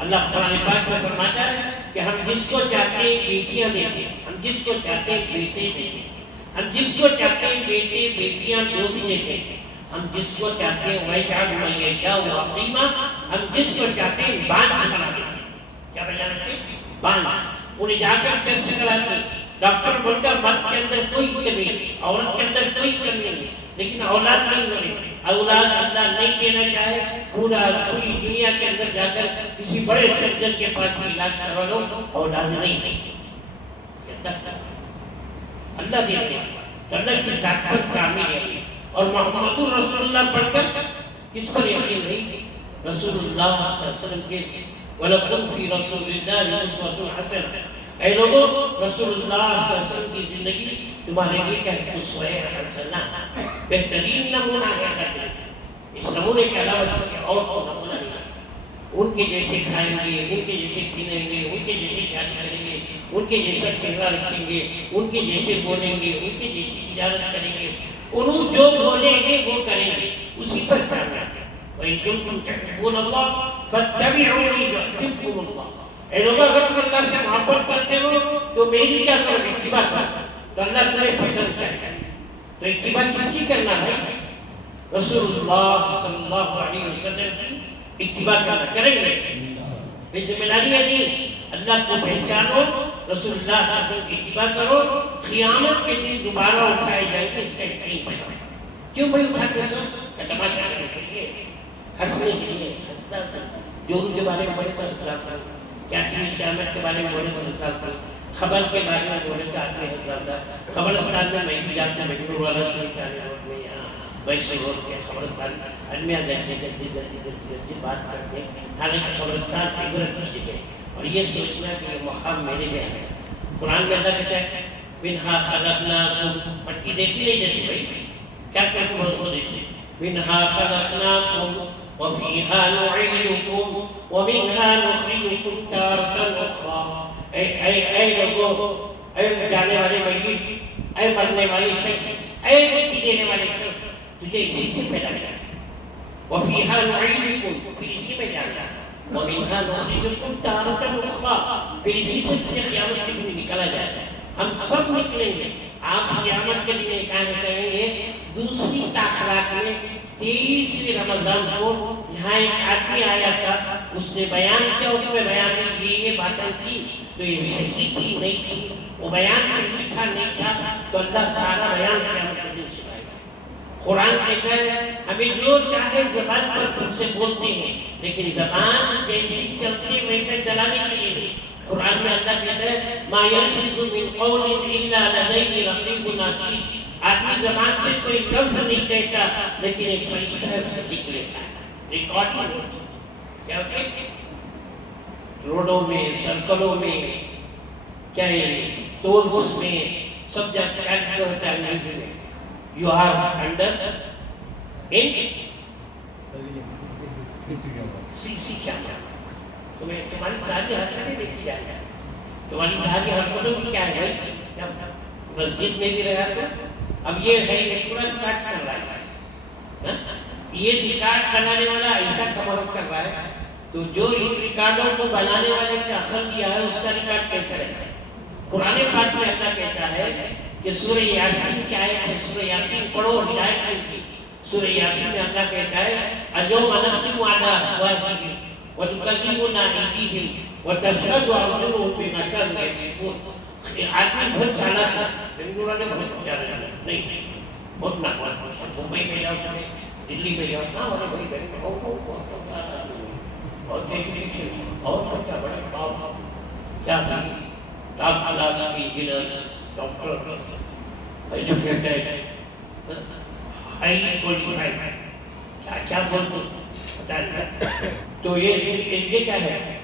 اللہ قرآن پاک میں فرماتا ہے کہ ہم جس کو چاہتے ہیں بیٹیاں دیتے ہیں، ہم جس کو چاہتے ہیں بیٹے دیتے ہیں، ہم جس کو چاہتے ہیں بیٹے بیٹیاں جو بھی دیتے ہیں، ہم جس کو چاہتے ہیں وَيَجْعَلُ مَن يَشَاءُ عَقِيمًا، ہم جس کو چاہتے ہیں بانجھ بنا دیتے ہیں. کیا بنا دیتے ہیں؟ بانجھ. انہیں جا کر ٹیسٹ کراتے ہیں، ڈاکٹر بولتا مرد کے اندر کوئی کمی نہیں، عورت کے اندر کوئی کمی نہیں، لیکن اولاد نہیں ہو رہی. اولاد اللہ نہیں دینا چاہے، پوری دنیا کے اندر جا کر کسی بڑے سرجن کے پاس میں علاج کروا لو، اولاد نہیں دیتی. اللہ دیتے ہیں. اللہ کی ذات پر کامل ہے. اور محمد رسول اللہ پڑھ کر کس پر یقین نہیں؟ رسول اللہ صلی اللہ علیہ وسلم کے وَلَكُمْ فِي رَسُولِ اللَّهِ أُسْوَةٌ حَسَنَةٌ. اے لوگوں، رسول اللہ صلی اللہ علیہ وسلم کی زندگی تمہارے لیے کیا ہے؟ اسوہ حسنہ، بہترین نمونہ ہے. اس نمونے کے علاوہ کسی اور کو نمونہ نہیں ہے. ان کے جیسے کھائیں گے، ان کے جیسے پیئیں گے، ان کے جیسے شادی کریں گے، ان کے جیسا چہرہ رکھیں گے، ان کے جیسے بولیں گے، ان کے جیسی تجارت کریں گے. انہوں جو بولیں گے وہ کریں گے، اسی پر کرنا ہے. وَإِن كُنتُمْ تُحِبُّونَ اللَّهَ فَاتَّبِعُونِي يُحْبِبْكُمُ اللَّهُ. اے لوگوں، اگر تم اللہ سے محبت کرتے ہو تو میری کیا کرو؟ اتباع کرو، تو اللہ تمہیں پسند کرے گا. تو اتباع کس کی کرنا ہے؟ رسول اللہ صلی اللہ علیہ وسلم کی اتباع کرنا. کریں گے یہ ذمہ داری ہے نہیں. اللہ کو پہچانو، رسول اللہ صلی اللہ علیہ وسلم کی اتباع کرو. قیامت کے دن دوبارہ اٹھائے جائیں گے، اس کا یقین بناؤ. کیوں بھائی اٹھاتے سو؟ تماشا کرنے کے لیے، ہنسنے کے لیے. ہنستا جورو کے بارے میں بڑے تو ہنستا، کیا تھی قیامت کے بارے میں بولے تو ہنستا، خبر کے بارے میں بولے تو آدمی ہنستا. خبرستان میں بھی جاتا، بنگلور والا روڈ میں یہاں ویسے روڈ کے خبرستان آدمی گدی بات کرتے ہیں. حالانکہ خبرستان عبرت کی جگہ اور یہ سوچنا کہ یہ مقام میرے لیے ہے. قرآن میں اللہ کہتا ہے منہا خلقناکم، مٹی دیتی نہیں دیتی بھائی، کیا کہتے ہیں وہ دیتی. منہا خلقناکم وفیہا نعیدکم ومنہا نخرجکم تارۃ اخری. اے لوگوں، اے جانے والے میت، اے مرنے والے شخص، اے مٹی دینے والے شخص، تجھے اسی سے پیدا کیا. وفیہا نعیدکم، پھر اسی میں جانا. ومنہا نخرجکم تارۃ اخری، پھر اسی سے تجھے قیامت کے دن نکالا جائے گا. ہم سب نکلیں گے. آپ قیامت کے لیے کہیں گے دوسری تاخیرات میں 23 رمضان کو یہاں ایک آدمی آیا تھا، اس نے بیان کیا، اس میں بیان میں یہ باتیں کی، تو یہ صحیح تھی نہیں تھی، وہ بیان صحیح تھا نہیں تھا، تو اللہ سارا بیان قیامت کے دن سنائے گا۔ قرآن کہتا ہے ہمیں جو چاہے زبان پر تم سے بولتے ہیں، لیکن زبان جیسی چلتی ویسے چلانے کے لیے نہیں۔ قرآن میں اللہ کہتا ہے ما یلفظ من قول الا لدیہ رقیب عتید، آدمی زبان سے کوئی لفظ نہیں کہتا لیکن ایک فرشتہ ہے اسے لکھ لیتا ہے، ریکارڈنگ ہوتی ہے۔ کیا ہوتا ہے؟ روڈوں میں، سرکلوں میں، چاہے ٹولز میں، سب جگہ کیا ہوتا ہے انگریزی میں you are under C camera, تمہیں تمہاری ساری حرکتیں دیکھی جائیں گی، تمہاری ساری حرکتوں کی کیا ہے بھائی؟ جب مسجد میں بھی رہا تھا، اب یہ ہے یہ پورا ریکارڈ کر رہا ہے، یہ ریکارڈ بنانے والا ایسا کمال کر رہا ہے، تو جو ان ریکارڈوں کو بنانے والے کا عقل کیا ہے اس کا ریکارڈ کیسے رہے گا؟ قرآن پاک میں اللہ کہتا ہے کہ سورہ یاسین کی آیت ہے، سورہ یاسین پڑھو ہدایت ملتی۔ سورہ یاسین میں اللہ کہتا ہے الیوم نختم علی افواہہم وتکلمنا ایدیہم وتشہد ارجلہم بما کانوا یکسبون۔ آدمی بہت چالاک تھا، بنگلورو نے بہت چالاک نہیں، بہت ناکوان، ممبئی میں جاؤ تمہیں، دلی میں جاؤ، کہاں والے بھائی بہن اور ایجوکیشن اور کیا بڑے ٹاپ کیا بھی ٹاپ کلاس کی engineers, doctor, educated, highly qualified, کیا کیا بولتے پتہ نہیں۔ تو یہ کیا ہے؟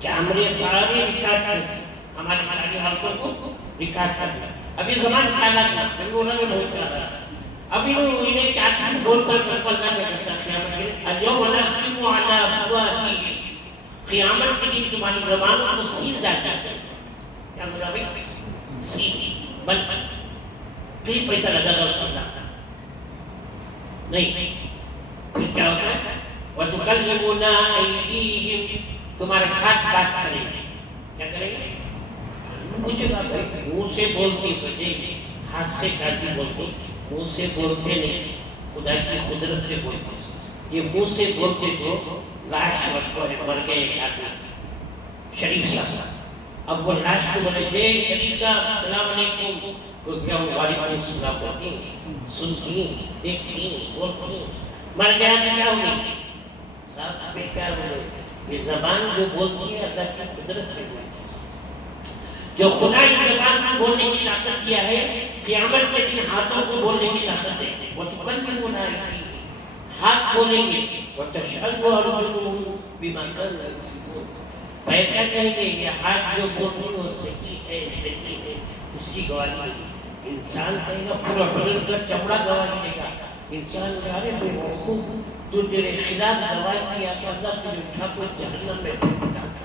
کیمرے سارے ریکارڈ کرتے، ہماری ساری حالتوں کو ریکارڈ کرتے۔ ابھی زمان چالاک تھا، انہوں نے بہت چالاک، ابھی انہیں کیا چیز بولتا ہے تو اللہ کیا کرتا ہے قیامت کے دن الیوم نختم علی افواہہم، قیامت کے دن تمہاری زبانوں کو سیل ڈالتا ہے۔ کیا بولا بھائی؟ سیل بند، کئی پیسہ لگا گا اللہ نہیں۔ پھر کیا ہوتا ہے وَتُكَلِّمُنَا أَيْدِيهِمْ، تمہارے ہاتھ بات کریں گے، کیا کریں گے؟ مجھے بات ہے منہ سے بولتی سوچے ہاتھ سے کھاتی بولتی، منہ سے بولتے نہیں، خدا کی قدرت سے بولتے۔ یہ منہ سے بولتے تو لاش رکھو ہے، مر گئے ایک آدمی شریف صاحب، اب وہ لاش کو بولے جے شریف صاحب السلام علیکم، کوئی کیا وعلیکم السلام بولتی ہیں، سنتی ہیں، دیکھتی ہیں، بولتی ہیں، مر گیا تو کیا ہوگی؟ صاحب بیکار ہو گئے۔ یہ زبان جو بولتی ہے اللہ کی قدرت سے بولتی ہے، جو خدا کی زبان کو بولنے کی طاقت دیا ہے، قیامت کے دن ہاتھوں کو بولنے کی طاقت ہے۔ وَتُكَلِّمُنَا أَيْدِيهِمْ، ہاتھ بولیں گے، وَتَشْهَدُ أَرْجُلُهُمْ بِمَا كَانُوا يَكْسِبُونَ، پیر کیا کہیں گے؟ یہ ہاتھ جو بول رہی وہ صحیح ہے، صحیح ہے، اس کی گواہی دے۔ انسان کہے گا پورا بدن کا چمڑا گواہی دے گا، انسان کہے ارے بے وقوف تو تیرے خلاف گواہی کیا تو اللہ تجھے اٹھا کو جہنم میں پھینک ڈالتا۔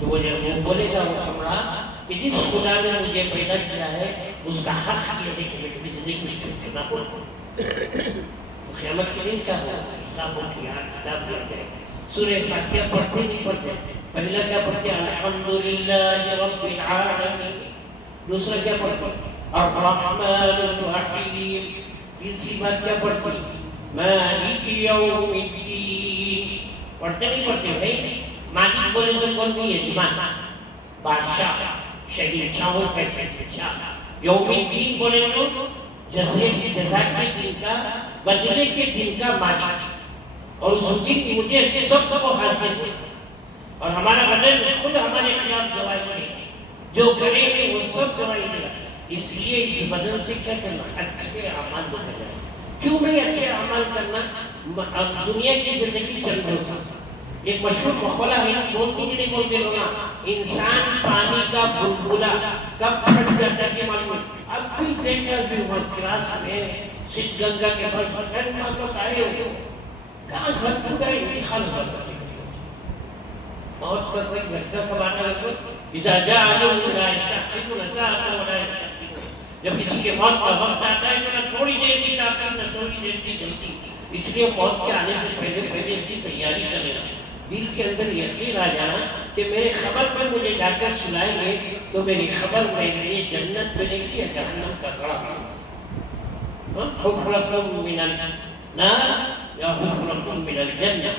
تو وہ بولے گا وہ چمڑا کہ جس خدا نے مجھے پیدا کیا ہے اس کا حق یہ ہے کہ میں کبھی زندگی میں چھوٹ چھنا بولوں۔ تو قیامت کے دن کیا ہوگا؟ حسابوں کی کتاب لے گئے۔ سورہ فاتحہ پڑھتے نہیں پڑھتے، پہلا کیا پڑھتے ہیں الحمدللہ رب العالمین، دوسرا کیا پڑھتے ہیں الرحمن الرحیم، تیسری بات کیا پڑھتے ہیں مالک یوم الدین، پڑھتے نہیں پڑھتے بھائی؟ مالک بولے تو کون نہیں ہے؟ زمان، بادشاہ، شہید شاہوں کا شاہ۔ یوم الدین بولے تو جزا کے دن کا، بدلے کے دن کا مالک، اور اس دن مجھے سب کو حاضر ہے، اور ہمارا بدن خود ہمارے خلاف گواہی دے گا، جو کریں گے وہ سب گواہی دے گا۔ اس لیے اس بدن سے کیا کرنا؟ اچھے اعمال کو کرنا۔ کیوں بھائی اچھے اعمال کرنا؟ دنیا کی زندگی چل رہی، ایک مشہور مقولہ ہے، بولتی کہ نہیں بولتے لوگ، انسان پانی کا بلبلا کب پھٹ جاتا ہے کہ معلوم ہے؟ اب بھی دیکھا بھی وہاں کراس میں سدھ گنگا کے پاس لوگ آئے ہو، کہاں گھر کو گئے انتخاب کرتے موت کا کوئی گھٹنا کمانا رکھو، اذا جاء اجلهم لا يستأخرون ساعة ولا يستقدمون، جب کسی کے موت کا وقت آتا ہے تو نہ تھوڑی دیر کی تاخیر نہ تھوڑی دیر کی جلدی، اس لیے موت کے آنے سے پہلے اس کی تیاری کرنا، دل کے اندر یقین آ جانا کہ میرے خبر پر مجھے جا کر سنائیں گے تو میری خبر میرے لیے جنت ملے گی یا جہنم کا گڑھا ملے گا. حفرۃ من النار یا حفرۃ من الجنہ.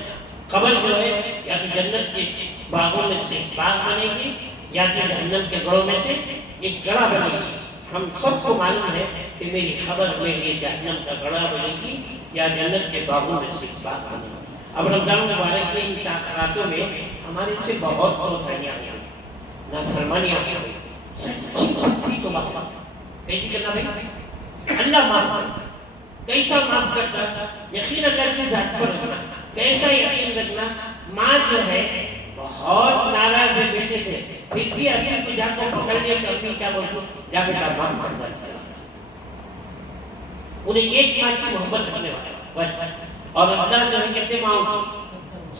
خبر جو ہے یا تو جنت کے باغوں میں سے باغ بنے گی یا تو جہنم کے گڑھوں میں سے ایک گڑھا بنے گی. ہم سب کو معلوم ہے کہ میری خبر میں یہ جہنم کا گڑھا بنے گی یا جنت کے باغوں میں سے باغ بنے گی. اب رمضان مبارک میں ان تاخیراتوں میں ہمارے سے بہت کوتاہیاں ہوئی، نافرمانیاں ہوئی، سچی جھوٹی تو معاف کیسی کرنا بھائی؟ اللہ معاف کرتا، کیسا معاف کرتا؟ یقین اللہ کی ذات پر رکھنا. کیسا یقین رکھنا؟ ماں جو ہے بہت ناراض ہے بیٹے سے، پھر بھی ابھی کو جا کر پکڑ لیا کہ امی کیا بولتی، جا بیٹا معاف کر دیا. انہیں ایک ماں کی محبت رکھنے والا، اور اللہ جو ہے کہتے ماؤں کی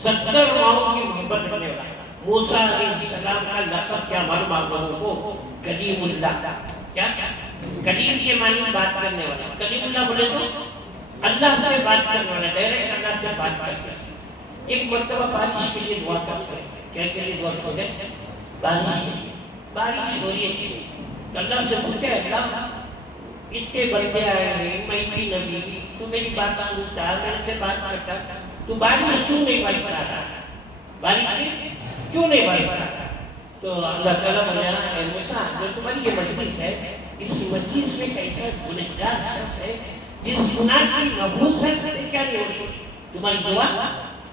70 ماؤں کی محبت رکھنے والا. موسیٰ علیہ السلام کا لقب کیا معلوم آپ لوگوں کو؟ کلیم اللہ. کیا کلیم کے معنی بات کرنے والا. کلیم اللہ بولے تو اللہ سے بات کرنے والا، ڈائریکٹ اللہ سے بات کرتے ہیں. ایک مرتبہ بارش کے لیے دعا کرتے ہیں. کیا کے لیے دعا کرتے ہیں؟ بارش کے لیے. بارش ہو رہی ہے تو اللہ سے پوچھے اللہ اتنے بندے آئے ہیں، میں بھی نبی، تو میری بات سنتا، میرے سے بات کرتا، تو بارش کیوں نہیں برس رہا؟ بارش کیوں نہیں برس رہا؟ تو اللہ تعالیٰ بولا اے موسیٰ جو تمہاری یہ مجلس ہے، اس مجلس میں ایسا گنہگار شخص ہے جس گناہ کی نحوست سے کیا نہیں ہوتی، تمہاری دعا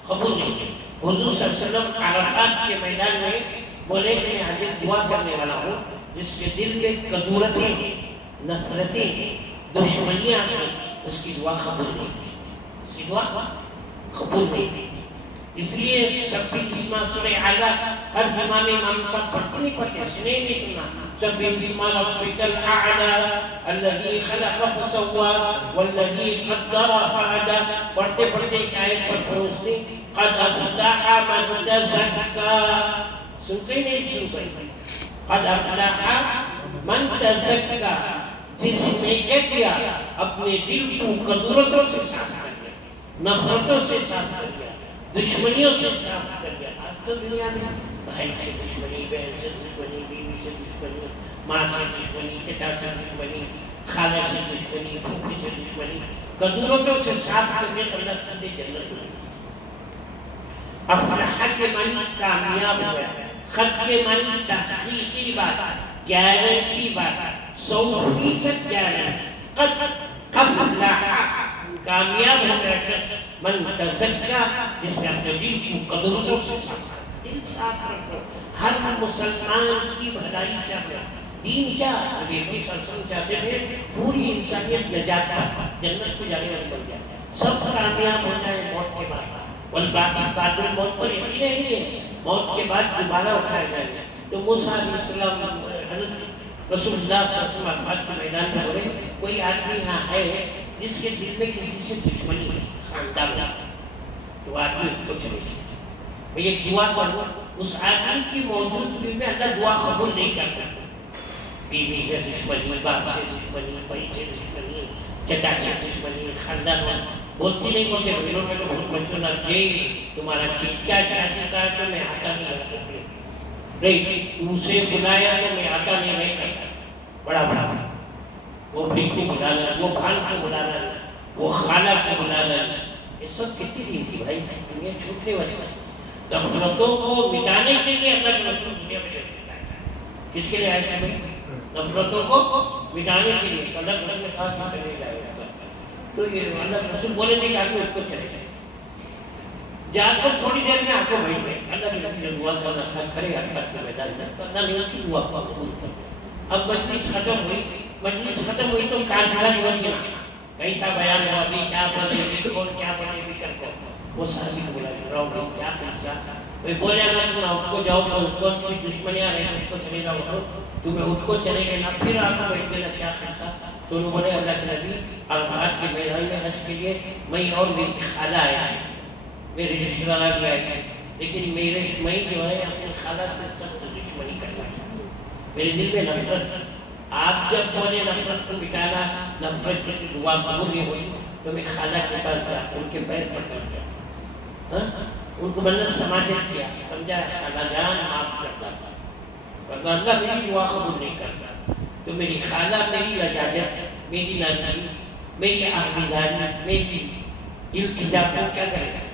قبول نہیں ہوئی. حضور صلی اللہ علیہ وسلم عرفات کے میدان میں بولے کہ میں آج دعا کرنے والا ہوں جس کے دل میں کدورتیں، نفرتیں، دشمنیاں ہیں، اس کی دعا قبول نہیں ہوتی، اس کی دعا قبول نہیں ہوتی. اس لیے سبھی اسما سورہ اعلیٰ ہر جمعہ میں ہم سب پڑھتے نہیں پڑھتے، سنے نہیں سننا. سبح اسم ربک الاعلیٰ الذی خلق فسویٰ والذی قدر فہدیٰ. پڑھتے پڑھتے ایک آیت پر پہنچتے قد افلح من تزکیٰ. سنتے نہیں سنتے؟ قد افلح من تزکیٰ، جس نے کیا کیا؟ اپنے دل کو کدورتوں سے صاف کر دیا، نفرتوں سے صاف کر دیا، دشمنیوں سے صاف کر دیا. آج تو دنیا میں بھائی سے دشمنی، بہن سے دشمنی، بیوی سے دشمنی، ماں سے دشمنی، چچا سے دشمنی، خالہ سے دشمنی، پھوپھی سے دشمنی. کدورتوں سے صاف کر کے اللہ تعالیٰ جنت میں. افلح کے معنی کامیاب ہوا، خط کے معنی تحقیقی بات، گارنٹی بات، 100% گارنٹی. قد افلح کامیاب ہو گیا شخص من تزکیٰ، جس نے اپنے دل کو کدورتوں سے صاف کر. دل صاف رکھو. ہر مسلمان کی بھلائی چاہتا ہے. دین کیا؟ نبی صلی اللہ علیہ وسلم چاہتے تھے پوری انسانیت نجات پائے، جنت کو جانے والی بن جائے، سب کامیاب ہو جائے موت کے بعد. والبعث بعد الموت پر یقین نہیں ہے، موت کے بعد دوبارہ اٹھایا جائے گا. تو موسیٰ علیہ السلام حضرت رسول اللہ صلی اللہ علیہ وسلم عرفات کے میدان میں بولے کوئی آدمی یہاں ہے جس کے دل میں کسی سے دشمنی ہے، خاندان ہے، تو آدمی کو چلے جائے. میں ایک دعا کروں، اس آدمی کی موجودگی میں اللہ دعا قبول نہیں کرتا. بیوی سے دشمنی، باپ سے دشمنی، بھائی سے دشمنی، چچا سے دشمنی، خاندان میں بولتی نہیں بولتے. بھیڑوں میں تو بہت مشہور ہے تمہارا چیز کیا چاہتی کا تو میں آتا نہیں آتا نہیں، تو اسے بلایا تو میں آتا نہیں رہ کرتا. بڑا بڑا وہ بھائی کو بلانا، وہ بھان کو بلانا، وہ خالہ کو بلانا، یہ سب کتنی دن کی بھائی دنیا چھوٹنے والی بات. نفرتوں کو مٹانے کے لیے اللہ کے رسول دنیا میں آئے. کس کے لیے آئے تھے بھائی؟ نفرتوں کو مٹانے کے لیے. اللہ کے رسول نے کہا کہ چلے جائے گا، تو یہ اللہ کے رسول بولے تھے کہ آدمی اس کو چلے جائے جا کر تھوڑی دیر میں آپ کو بھیج دیں. اللہ کے رسول نے دعا کرنا تھا کھڑے عرفات کے میدان میں، اللہ نے ان کی دعا کو قبول کر دیا. اب مجلس ختم ہوئی، مجلس ختم ہوئی تو کار بھرا نہیں ہوتی نا، کہیں سا بیان ہوا بھی کیا بولے بھی کون کیا بولے بھی کر کو. وہ صحابی کو بلایا راؤ بھائی کیا خیال بھائی بولے نا تم اٹھ کو جاؤ تو کون کی دشمنیاں رہے اس کو چلے جاؤ تو تمہیں اٹھ کو چلے گئے نا پھر آپ کو بیٹھ دینا کیا خیال. تو انہوں نے اللہ کے نبی عرفات کے میدان میں حج کے لیے میں اور میری خالہ آیا ہے، میرے رشتہ دار بھی آئے تھے، لیکن میں جو ہے اپنی خالہ سے سخت دشمنی کرنا چاہتا. میرے دل میں نفرت. آپ جب بولے نفرت کو مٹانا، نفرت کی دعا قبول نہیں ہوئی تو میں خالہ کے پاس گیا، ان کے پیر پکڑ گیا. ان کو منت سماجت کیا، سمجھا خالہ جان معاف کرتا، ورنہ اللہ میری دعا قبول نہیں کرتا. تو میری خالہ میری لجاجت، میری نرمی، میری آہمیزاری، میری التجا کو کیا کرے گا؟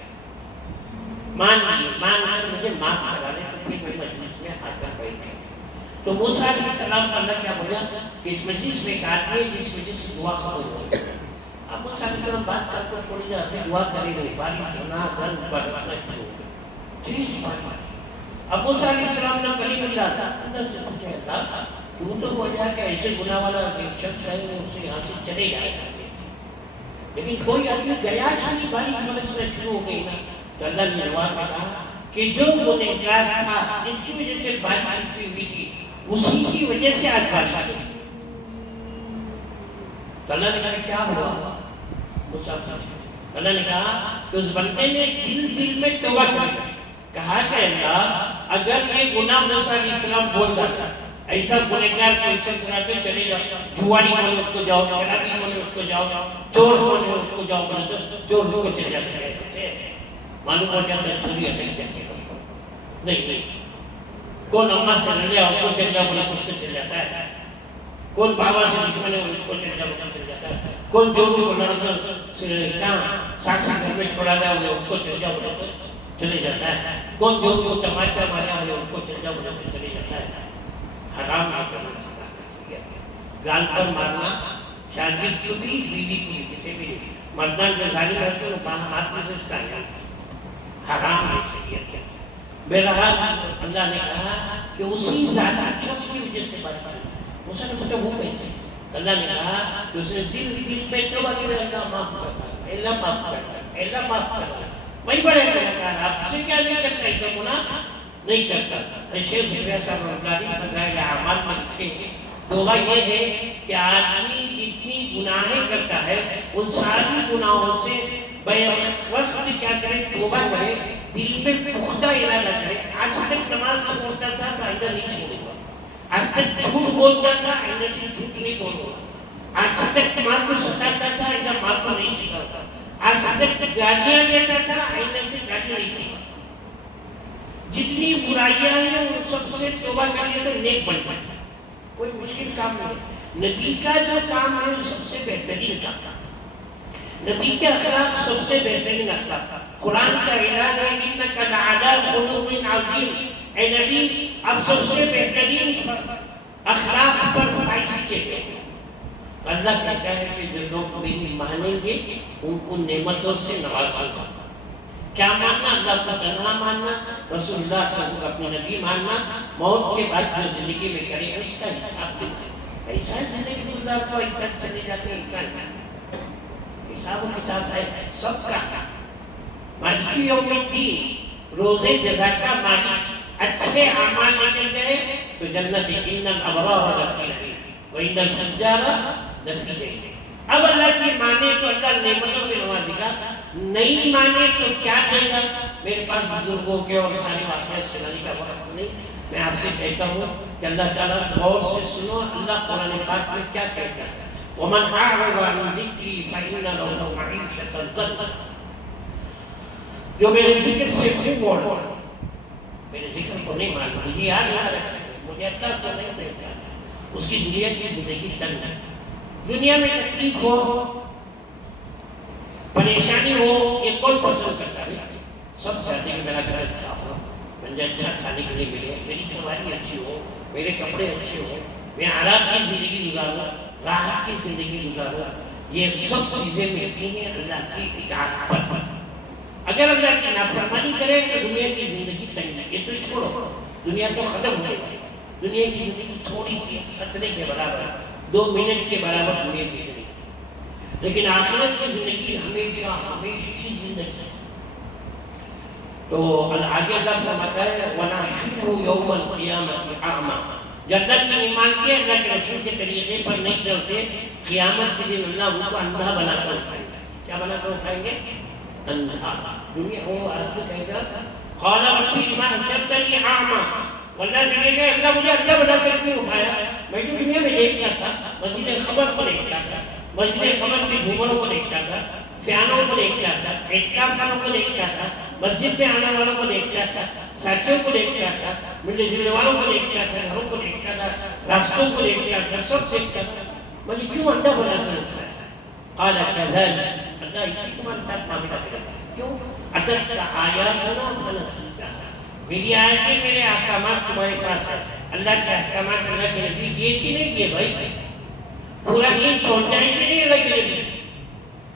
مان کر مجھے معاف کرا لے. تو پھر میں مجلس میں آ کر بیٹھ گیا. تو موسیٰ علیہ السلام کا اللہ کیا بولا کہ اس مجلس میں ایک آدمی ہے جس مجلس سے دعا قبول ہو. اب موسیٰ علیہ السلام بات کر کر تھوڑی دیر اپنی دعا کرے گئے، بارش دھنا دھن برسنا شروع ہو گیا، تیز بارش. اب موسیٰ علیہ السلام کا کلیم اللہ تھا، اندر سے پوچھا اللہ تو بولیا کہ ایسے گناہ والا ایک شخص ہے وہ اس سے یہاں سے چلے جائے گا، لیکن کوئی آدمی گیا چھانی بارش برسنا شروع ہو گئی نا. تو اللہ نے جواب کہا کہ جو گنہگار تھا جس کی وجہ سے بارش رکی ہوئی تھی اسی کی وجہ سے آج بارش ہوئی. تو اللہ نے کہا کیا ہوا؟ اللہ نے کہا کہ اس بندے نے دل میں توبہ کی، کہا کہ اللہ اگر یہ گناہ موسیٰ علیہ السلام بول رہا ہے، ایسا گنہگار کوئی شخص رہتے چلے جاؤ، جوانی بولے اس کو جاؤ، شرابی بولے اس کو جاؤ، چور بولے اس کو جاؤ، چور کو چلے جاتے ہیں. معلوم ہو جاتا ہے چھوڑیا نہیں جاتے نہیں. کون اماں سے لڑے اس کو چل جاؤ بولے خود کو چل جاتا ہے، کون بابا سے دشمن ہے اس کو چل جاؤ بولے چل جاتا ہے، کون جو کو لڑ کر ساسی گھر میں چھوڑا جائے بولے اس کو چل جاؤ بولے تو چلے جاتا ہے، کون جو کو تماچا مارا بولے اس کو چل جاؤ بولے تو چلے جاتا ہے. حرام ہے تماچا مارنا، گال پر مارنا شاگرد کو بھی بیوی کو بھی کسی بھی نہیں. مردان جو ظالم رہتے ہیں وہ مارنے سے چاہیے، حرام ہے شریعت کے. بہرحال اللہ نے کہا کہ اسی ذات شخص کی وجہ سے بات کریں. موسیٰ نے پوچھا وہ کیسے؟ اللہ نے کہا کہ اس نے دل میں توبہ کی اللہ معاف کرنا، اللہ معاف کرنا، اللہ معاف کرنا. وہی بڑے گنہگار آپ سے کیا نہیں کرتا، ایسا گناہ نہیں کرتا. شیخ زکریا صاحب رحمۃ اللہ علیہ فضائل اعمال میں لکھتے ہیں توبہ یہ ہے کہ آدمی جتنی گناہیں کرتا ہے ان ساری گناہوں سے وقت کیا کرے، توبہ کرے، دل میں پختہ ارادہ کرے. آج تک نماز چھوڑتا تھا تو آئندہ نہیں چھوڑوں گا، آج تک جھوٹ بولتا تھا آئندہ سے جھوٹ نہیں بولوں گا، آج تک ماں کو ستاتا تھا آئندہ ماں کو نہیں سکھاتا، آج تک گالیاں دیتا تھا آئندہ سے گالی نہیں دوں گا. جتنی برائیاں ہیں ان سب سے توبہ کر لیا تو نیک بن جاتا. کوئی مشکل کام نہیں. نبی کا جو کام ہے وہ سب سے بہترین کام ہے. نبی کے اخلاق سب سے بہترین اخلاق. قرآن کا اعلان ہے انک لعلی خلق عظیم. اے نبی آپ سب سے بہترین اخلاق پر فائز کیے گئے. اللہ کہتا ہے کہ جو لوگ میری مانیں گے ان کو نعمتوں سے نوازوں گا. کیا ماننا؟ اللہ کا تنہا ماننا، رسول اللہ صلی اللہ علیہ وسلم اپنے نبی ماننا، موت کے بعد جو زندگی میں کرے اس کا حساب دینا. ایسا زندگی گزار تو ایسا چلے جاتے ہیں. حساب و کتاب ہے سب کا. مالک یوم الدین، روزے جزا کا مالک. اچھے اعمال نکل گئے تو جنت. ان الابرار لفی نعیم وان الفجار لفی جحیم. اب اللہ کی مانے تو اللہ نعمتوں سے نوازے گا، نہیں مانے تو کیا دے گا. میرے پاس بزرگوں کے اور سارے واقعات سنانے کا وقت نہیں. میں آپ سے کہتا ہوں کہ اللہ تعالیٰ غور سے سنو اللہ قرآن پاک میں کیا کہتا ہے. وَمَنْ أَعْرَضَ عَنْ ذِكْرِي فَإِنَّ لَهُ مَعِيشَةً ضَنكًا. جو میرے ذکر سے منہ موڑ، میرے ذکر کو نہیں مانتا، مجھے یاد نہ رکھتا، مجھے اللہ کو نہیں دیتا، اس کی دنیا کی زندگی تنگ ہے. دنیا میں تکلیف ہو، پریشانی ہو، یہ کون پسند کرتا ہے؟ سب چاہتے ہیں کہ میرا گھر اچھا ہو، مجھے اچھا کھانے کے لیے ملے، میری سواری اچھی ہو، میرے کپڑے اچھے ہو، میں آرام کی زندگی گزاروں، راحت کی زندگی گزاروں. یہ سب چیزیں ملتی ہیں اللہ کی اطاعت پر. اگر اللہ کی نافرمانی کرے تو دنیا کی زندگی تنگ ہے. یہ تو چھوڑو، دنیا تو ختم ہو گئی. دنیا کی زندگی تھوڑی سی خطرے کے برابر، 2 منٹ کے برابر دنیا کی زندگی. لیکن آخرت کی زندگی ہمیشہ ہمیشہ کی زندگی. تو آگے اللہ فرماتا ہے وَنَحْشُرُهُ يَوْمَ الْقِيَامَةِ أَعْمَىٰ. جنت کی ایمان کے اللہ کے رسول کے طریقے پر نہیں چلتے، قیامت کے دن اللہ ان کو اندھا بنا کر اٹھائیں گے. کیا بنا کر اٹھائیں گے؟ اندھا. دنیا وہ آدمی کہے گا قَالَ رَبِّ لِمَ حَشَرْتَنِي أَعْمَىٰ. اللہ کہے گا اللہ مجھے اندھا بنا کر کیوں اٹھایا؟ میں تو دنیا میں دیکھتا تھا، مسجد خبر کو دیکھتا تھا، مسجد خبر کے جھومروں کو دیکھتا تھا، فیانوں کو دیکھتا تھا، اعتکاف خانوں کو دیکھتا تھا، مسجد میں آنے والوں کو دیکھتا تھا، ساتھیوں کو دیکھتا تھا، ملنے جلنے والوں کو دیکھتا تھا، گھروں کو دیکھتا تھا، راستوں کو دیکھتا تھا، سب دیکھتا تھا. مجھے کیوں انڈا بنا کر اٹھایا؟ قال كذلك، اللہ اسی تمہارے ساتھ معاملہ کرے گا. کیوں؟ اتتک آیاتنا فنسیتها، میری آیتیں میرے احکامات تمہارے پاس ہیں. اللہ کے احکامات اللہ کے نبی دیے کہ نہیں دیے بھائی؟ پورا دین پہنچائیں کہ نہیں اللہ کے نبی؟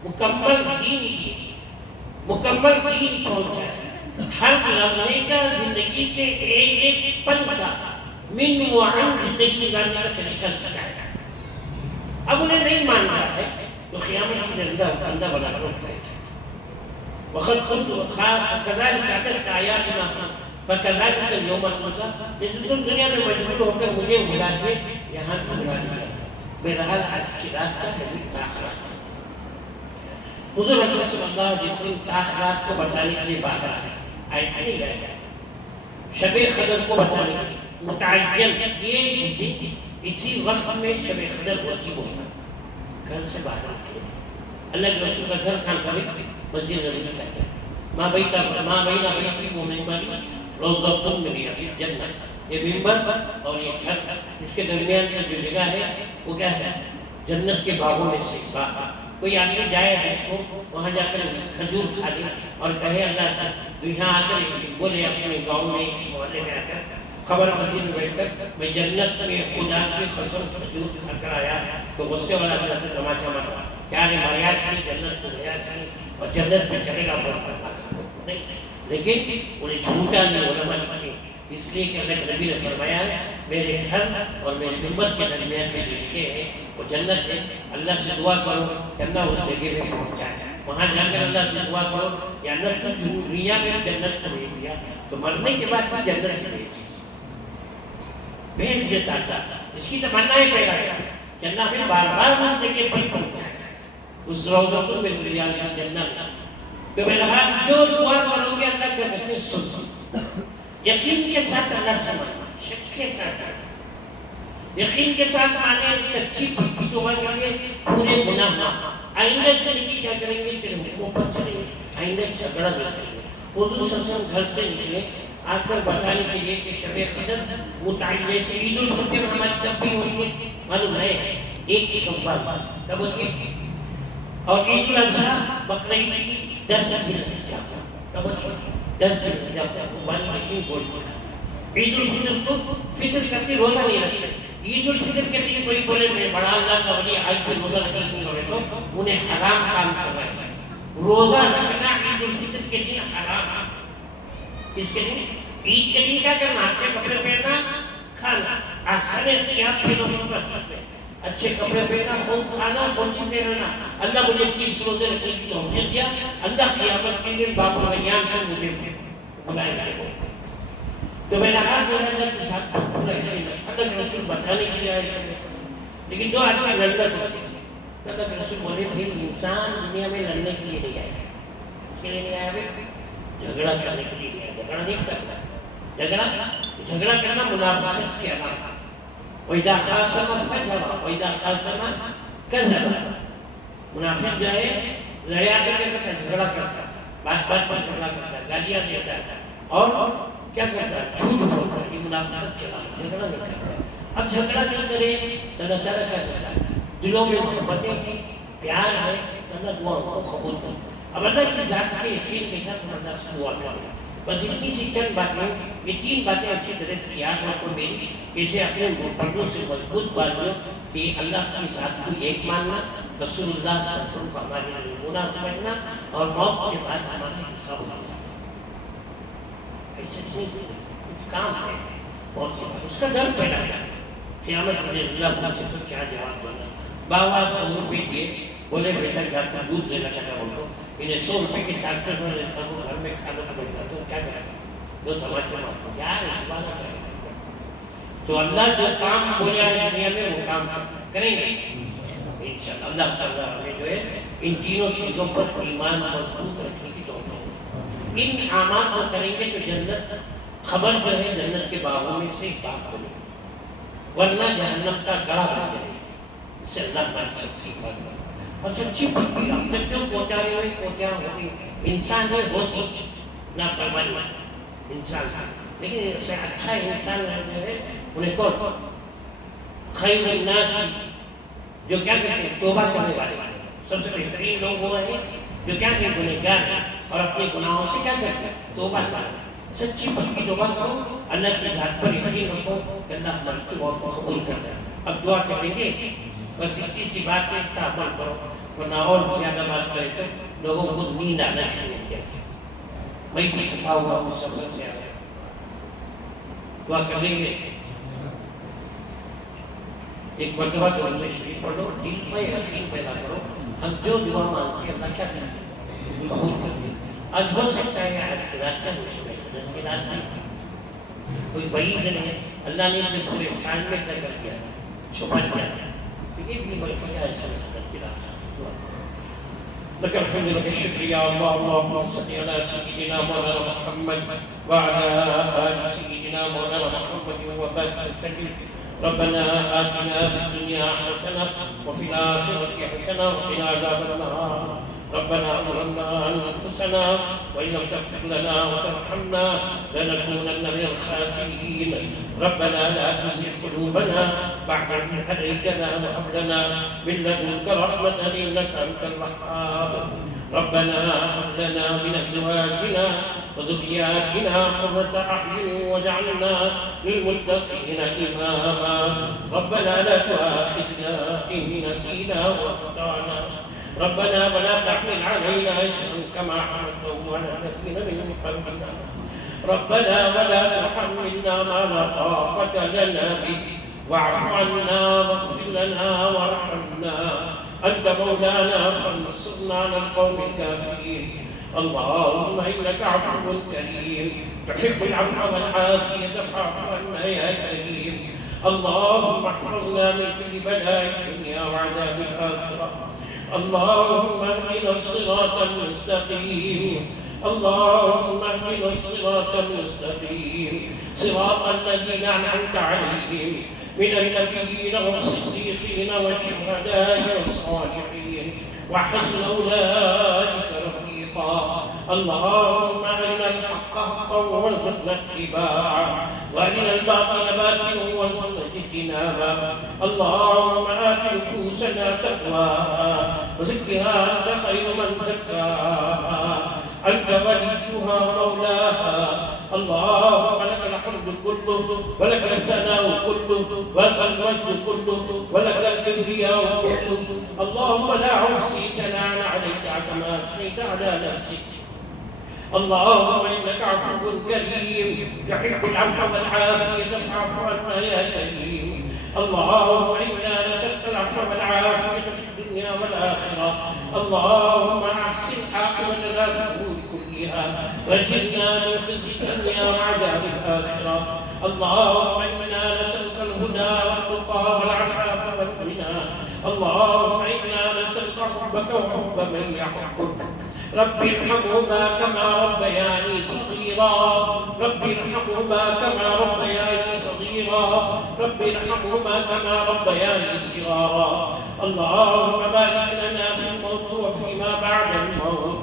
مکمل دین، مکمل دین پہنچائے. ہر لمحے کا زندگی کے ایک ایک پل کا من وعن زندگی گزارنے کا طریقہ سکھایا. اب انہیں نہیں مان رہا ہے تو قیامت کی اندھا بنا کر اٹھائے گا. وقت خود کذالک اتتک آیاتنا فکذالک اليوم تنسیٰ. جیسے تم دنیا میں مشغول ہو کر مجھے بھلا کے یہاں کو بھلا دیا. بہرحال آج کی رات کا ہے تاخرات. حضور اکرم صلی اللہ علیہ وسلم تاخرات کو بتانے کے لیے باہر آئے تھے نہیں گئے تھے. شب قدر کو بتانے کے لیے متعین یہ دن اسی وقت میں شب قدر ہوتی ہوگا. گھر سے باہر نکلے. اللہ کے رسول کا گھر کہاں تھا؟ مسجد نبوی کا گھر. ماں بین بیتی و منبری روضۃ من ریاض الجنہ. یہ منبر اور یہ گھر، اس کے درمیان کا جو جگہ ہے وہ کیا ہے؟ جنت کے باغوں میں سے باغ. کوئی آدمی جائے حج کو، وہاں جا کر کھجور کھا لے اور کہے اللہ سے یہاں آ کر بولے اپنے گاؤں میں اس محلے میں آ کر خبر مسجد میں بیٹھ کر میں جنت میں خدا کی قسم کھجور کھا کر آیا، تو غصے والا اللہ نے تماچا مارا. کیا نے ماریا چھڑی جنت کو گیا چھڑی اور جنت میں چلے گا نہیں. لیکن انہیں جھوٹا نہیں علماء لکھتے اس لیے کہ اللہ کے نبی نے فرمایا ہے میرے گھر اور میرے منبر کے درمیان میں جو جگہ ہے وہ جنت ہے. اللہ سے دعا کرو کہ اللہ اس جگہ میں پہنچائے. وہاں جا کر اللہ سے دعا کرو کہ اللہ تو دنیا میں جنت کو بھیج دیا تو مرنے کے بعد بھی جنت سے بھیج دیتا تھا. اس کی تمنائیں پیدا کر کہ اللہ ہمیں بار بار اس جگہ پر پہنچائے اس روضۃ من ریاض الجنہ. تو میں نے جو دعا کرو گے اللہ کے بندے سن. یقین کے ساتھ اللہ سے ماننا، شک کے ساتھ یقین کے ساتھ مانے. سچی پکی توبہ کریں گے پورے گناہ معاف. آئندہ سے نہیں کیا کریں گے؟ تیرے حکموں پر چلیں گے. آئندہ جھگڑا نہیں کریں گے. حضور صلی اللہ علیہ وسلم گھر سے نکلے آ کر بتانے کے لیے کہ شب قدر متعین جیسے عید الفطر ہماری تب بھی ہوئی ہے معلوم ہے 1 شوال کب ہوتی ہے، اور عید الاضحیٰ بقرعید کی 10 ذی الحجہ کب ہوتی ہے؟ 10 ذی الحجہ قربانی کی بولتی ہے. عید الفطر تو فطر کرتے روزہ نہیں رکھتے. عید الفطر کے دن کوئی بولے میں بڑا اللہ کا ولی آج بھی روزہ رکھ دوں گا تو انہیں حرام کام کر رہا ہے. روزہ رکھنا عید الفطر کے دن حرام. اس کے دن عید کے دن کیا کرنا؟ اچھے کپڑے پہننا، کھانا. احسن احتیاط پہنو کرتے اچھے کپڑے پہننا، خوب کھانا، خوشی سے رہنا. اللہ مجھے 30 روزے رکھنے کی توفیق دیا. اللہ قیامت کے دن باب ریان سے مجھے بلائے گا. تو میں نے کہا جو ہے اللہ کے ساتھ اللہ کے رسول بتانے کے لیے آئے. لیکن دو آدمی لڑنا پڑتے. اللہ کے رسول بولے بھائی انسان دنیا میں لڑنے کے لیے نہیں آئے. اس کے لیے نہیں آیا بھائی جھگڑا کرنے کے لیے نہیں آیا. جھگڑا نہیں کرنا. جھگڑا کرنا منافقت کی علامت. وَإِذَا خَاصَمَ فَجَرَ وَإِذَا خَاصَمَ كَذَبَ. منافق جو ہے لڑیا کرتا ہے، جھگڑا کرتا ہے، بات بات پر جھگڑا کرتا ہے، گالیاں دیتا ہے اور کیا کرتا ہے؟ جھوٹ بولتا ہے. یہ منافقت کے علامت. جھگڑا نہیں کرتا ہے. اب جھگڑا نہیں کرے تو اللہ تعالیٰ کیا کرتا ہے؟ دلوں میں محبتیں ہیں، پیار ہے، اللہ دعاؤں کو قبول کرتا. اب اللہ کی ذات کے یقین کے ساتھ ہم اللہ سے دعا کریں. بس اتنی سی چند باتیں، یہ 3 باتیں اچھی طرح سے یاد رکھو میری، کہ اسے اپنے پردوں سے مضبوط باندھو کہ اللہ کی ذات کو ایک ماننا، رسول اللہ صلی اللہ علیہ وسلم کو ہمارے لیے گناہ سمجھنا اور موت کے بعد ہمارا حساب ہوتا ہے. ایسے نہیں کچھ کام ہے موت کے بعد، اس کا ڈر پیدا کرنا. قیامت میں اللہ پوچھے تو کیا جواب دینا؟ بابا 100 روپے دیے، بولے بیٹا جا کر دودھ لینا چاہتا ہوں تو انہیں 100 روپے کے چارجر میں لیتا ہوں گھر میں کھانا کو بیٹھا تو کیا کرے گا؟ جو سماج میں یار والا کرے گا. تو اللہ جو کام بولے ہے دنیا میں وہ کام کریں گے انشاءاللہ. اللہ تعالیٰ ہمیں جو ہے ان تینوں چیزوں پر ایمان مضبوط رکھنے کی توفیق. ان اعمال کو کریں گے تو جنت خبر جو ہے جنت کے باغوں میں سے ایک باغ بنے، ورنہ جہنم کا گڑھا بن جائے گا. اس سے اللہ ہماری سچی حفاظت اور سچی پکی اب تک جو کوتاہی ہوئی کوتاہی ہوئی انسان ہے ہوتی نافرمان انسان تھا، لیکن سے اچھا انسان جو ہے انہیں کون؟ خیر الناس، جو کیا کرتے ہیں؟ توبہ کرنے والے، سب سے بہترین لوگ وہ ہیں جو کیا ہیں؟ گنہگار ہیں اور اپنے گناہوں سے کیا کرتے ہیں؟ توبہ کرتے ہیں۔ سچی پکی توبہ کرو، اللہ کی ذات پر یقین رکھو کہ اللہ ہماری توبہ کو قبول کرتا ہے۔ اب دعا کریں گے، بس اسی سی بات ہے، عمل کرو، ورنہ اور زیادہ بات کریں تو لوگوں کو نیند آنا شروع ہو گیا۔ میں بھی تھکا ہوا ہوں سفر سے آیا، دعا کر لیں گے۔ ایک مرتبہ تو ہم نے شریف پڑھو، دل میں یقین پیدا کرو، ہم جو دعا مانگتے ہیں اللہ کیا کرتے ہیں؟ قبول کرتے ہیں۔ آج ہو سکتا ہے آج رات کا مشکل کی رات نہیں، کوئی بعید نہیں، اللہ نے اسے پورے سال میں کر دیا، چھپا دیا، یہ بھی بلکہ ایسا کی رات لك الحمد لك الشكر يا الله، اللهم صل على سيدنا مولانا محمد وعلى آل سيدنا مولانا محمد وبارك وسلم. ربنا آتنا في الدنيا حسنة وفي الآخرة حسنة وقنا عذاب النار. ربنا ظلمنا أنفسنا وإن لم تغفر لنا وترحمنا لنكونن من الخاسرين. ربنا لا تزغ قلوبنا بعد إذ هديتنا وهب لنا من لدنك رحمة إنك أنت الوهاب. ربنا هب لنا من أزواجنا وذرياتنا قرة أعين واجعلنا للمتقين إماما. ربنا لا تؤاخذنا إن نسينا وأخطأنا. ربنا ولا تحمل علينا إصرا كما حملته على الذين من قبلنا. ربنا ولا تحملنا ما لا طاقة لنا به واعف عنا واغفر لنا وارحمنا. أنت مولانا فانصرنا على القوم الكافرين. اللهم إنك عفو كريم تحب العفو والعافية فاعف عنا يا كريم. اللهم احفظنا من كل بلاء الدنيا وعذاب الآخرة. اللهم اهدنا الصراط المستقيم. اللهم اهدنا الصراط المستقيم صراط الذين أنعمت عليهم من النبيين والصديقين والشهداء والصالحين وحسن أولئك رفيقا. اللهم أرنا الحق حقا وارزقنا اتباعه وأرنا الباطل باطلا وارزقنا اجتنابه. اللهم آت نفوسنا تقواها وزكها أنت خير من زكاها أنت وليها مولاها. اللهم لك الحمد كله ولك الثناء كله ولك المجد كله ولك الكبرياء كله. اللهم لا أحصي ثناء عليك كما أثنيت على نفسك. اللهم إنك عفو كريم تحب العفو والعافية فاعف عنا يا كريم. اللهم إنا نسألك العفو والعافية في الدنيا والآخرة. اللهم أحسن عاقبتنا في الأمور كلها واجعلنا من خزي الدنيا وعذاب الآخرة. اللهم إنا نسألك الهدى والتقى والعفاف والغنى. اللهم إنا نسألك حبك وحب من يحبك. رب ارحمهما كما ربياني صغيرا. رب ارحمهما كما ربياني صغيرا. رب ارحمهما كما ربياني صغارا. اللهم بارك لنا في الموت وفيما بعد الموت.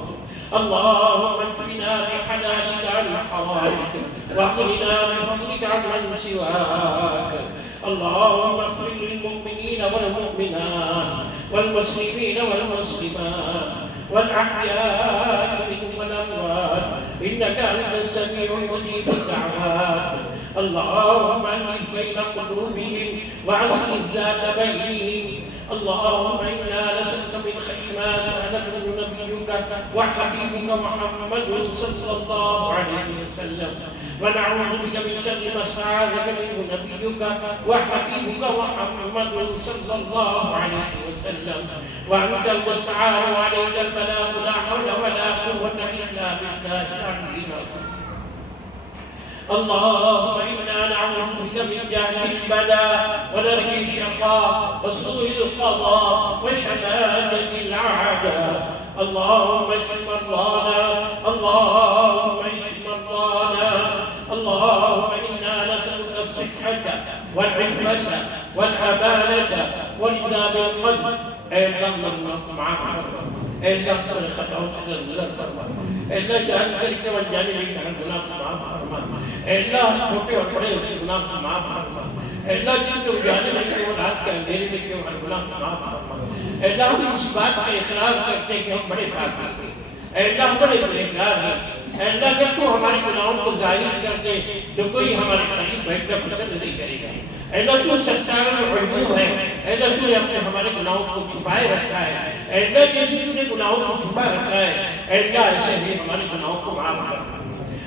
اللهم اكفنا بحلالك عن حرامك واغننا بفضلك عن من سواك. اللهم اغفر للمؤمنين والمؤمنات والمسلمين والمسلمات والأحياء منهم والأموات إنك أنت السميع المجيب الدعوات. اللهم ألف بين قلوبهم وأصلح ذات بينهم. اللهم إنا نسألك من خير ما سألك منه نبيك وحبيبك محمد صلى الله عليه وسلم ونعوذ بك من شر ما استعاذك منه نبيك وحبيبك محمد صلى الله عليه وسلم. وأنت المستعان وعليك البلاغ لا حول ولا قوة إلا بالله العلي العظيم. اللهم إنا نعوذ بك من جهل البلاء ودرك الشقاء وسوء القضاء وشماتة الأعداء. اللهم اشف مرضانا. اللهم اشف مرضانا. اللهم إنا نسألك الصحة والعفة والأمانة والرضا بالقدر. اے اللہ معاف فرما، اے اللہ اپنے خطاؤں سے درگزر فرما، اے اللہ جان کر کے انجانے نہیں ہر گناہ کو معاف فرما، اے اللہ چھوٹے اور بڑے گناہ کو معاف فرما، اے اللہ جن کے اجالے میں کہ وہ رات کے اندھیرے میں کہ وہ ہر گناہ کو معاف فرما، اے اللہ ہم اس بات کا اقرار کرتے ہیں کہ ہم بڑے پاکی ہیں، اے اللہ بڑے گنہگار ہیں، اے اللہ اگر تو ہمارے گناہوں کو ظاہر کر دے جو کوئی ہمارے قریب بیٹھنا پسند نہیں کرے گا، اے اللہ تو ستار العیوب ہے، اے اللہ تو نے اپنے ہمارے گناہوں کو چھپائے رکھا ہے، اے اللہ جیسے تو نے گناہوں کو چھپا رکھا ہے، اے اللہ ایسے ہی ہمارے گناہوں کو معاف فرما،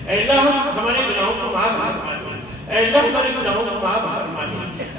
اے اللہ ہم ہمارے گناہوں کو معاف فرما، اے اللہ ہمارے گناہوں کو معاف فرما،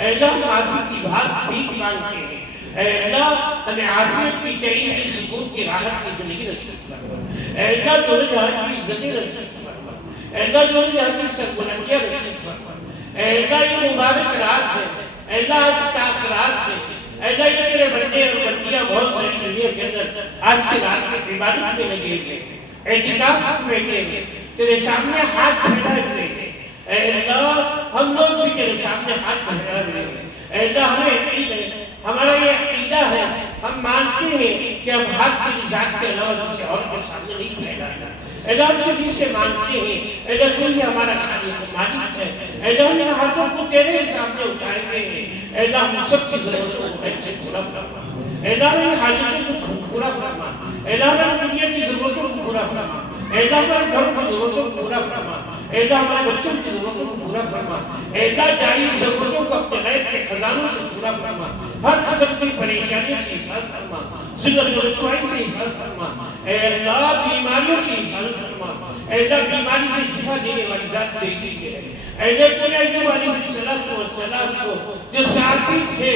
اے اللہ معافی کی بات بھیک مانگتے ہیں، اے اللہ ہمیں عافیت کی چین کی سکون کی راحت کی زندگی نصیب فرما، اے اللہ دونوں جہاں کی عزتیں نصیب فرما، اے اللہ دونوں جہاں کی سربلندیاں نصیب فرما، اے اللہ یہ مبارک رات ہے، اے اللہ آج تاک رات ہے، اے اللہ یہ تیرے بندے اور بندیاں بہت ساری دنیا کے اندر آج کی رات میں عبادت میں لگے ہوئے اعتکاف میں بیٹھے ہوئے تیرے سامنے ہاتھ پھیلائے ہوئے ہیں، اے اللہ ہم لوگ بھی تیرے سامنے ہاتھ پھیلائے ہوئے ہیں، اے اللہ ہمیں یقین ہے، ہمارا یہ عقیدہ ہے، ہم مانتے ہیں کہ ہم ہاتھ کی ذات کے علاوہ کسی اور کے سامنے نہیں پھیلائے، اے اللہ ہم تجھ سے مانتے ہیں، اے اللہ تو ہی ہمارا خالق مالک ہے، اے اللہ ہم ان ہاتھوں کو تیرے سامنے اٹھائے ہوئے ہیں، اے اللہ ہم سب کی ضرورتوں کو غیب سے پورا فرما، اے اللہ ہماری حاجتوں کو پورا فرما، اے اللہ ہماری دنیا کی ضرورتوں کو پورا فرما، اے اللہ ہمارے گھروں کی ضرورتوں کو پورا فرما، اے اللہ ہمارے بچوں کی ضرورتوں کو پورا فرما، اے اللہ جائز ضرورتوں کو اپنے غیب کے خزانوں سے پورا فرما، ہر قسم کی پریشانی سے حفاظت فرما، ذلت و رسوائی سے حفاظت فرما، اے اللہ بیماریوں سے حفاظت فرما، اے اللہ بیماری سے شفا دینے والی ذات دیتی ہے، اے اللہ تو نے ایوب علیہ السلام کو جو صحابی تھے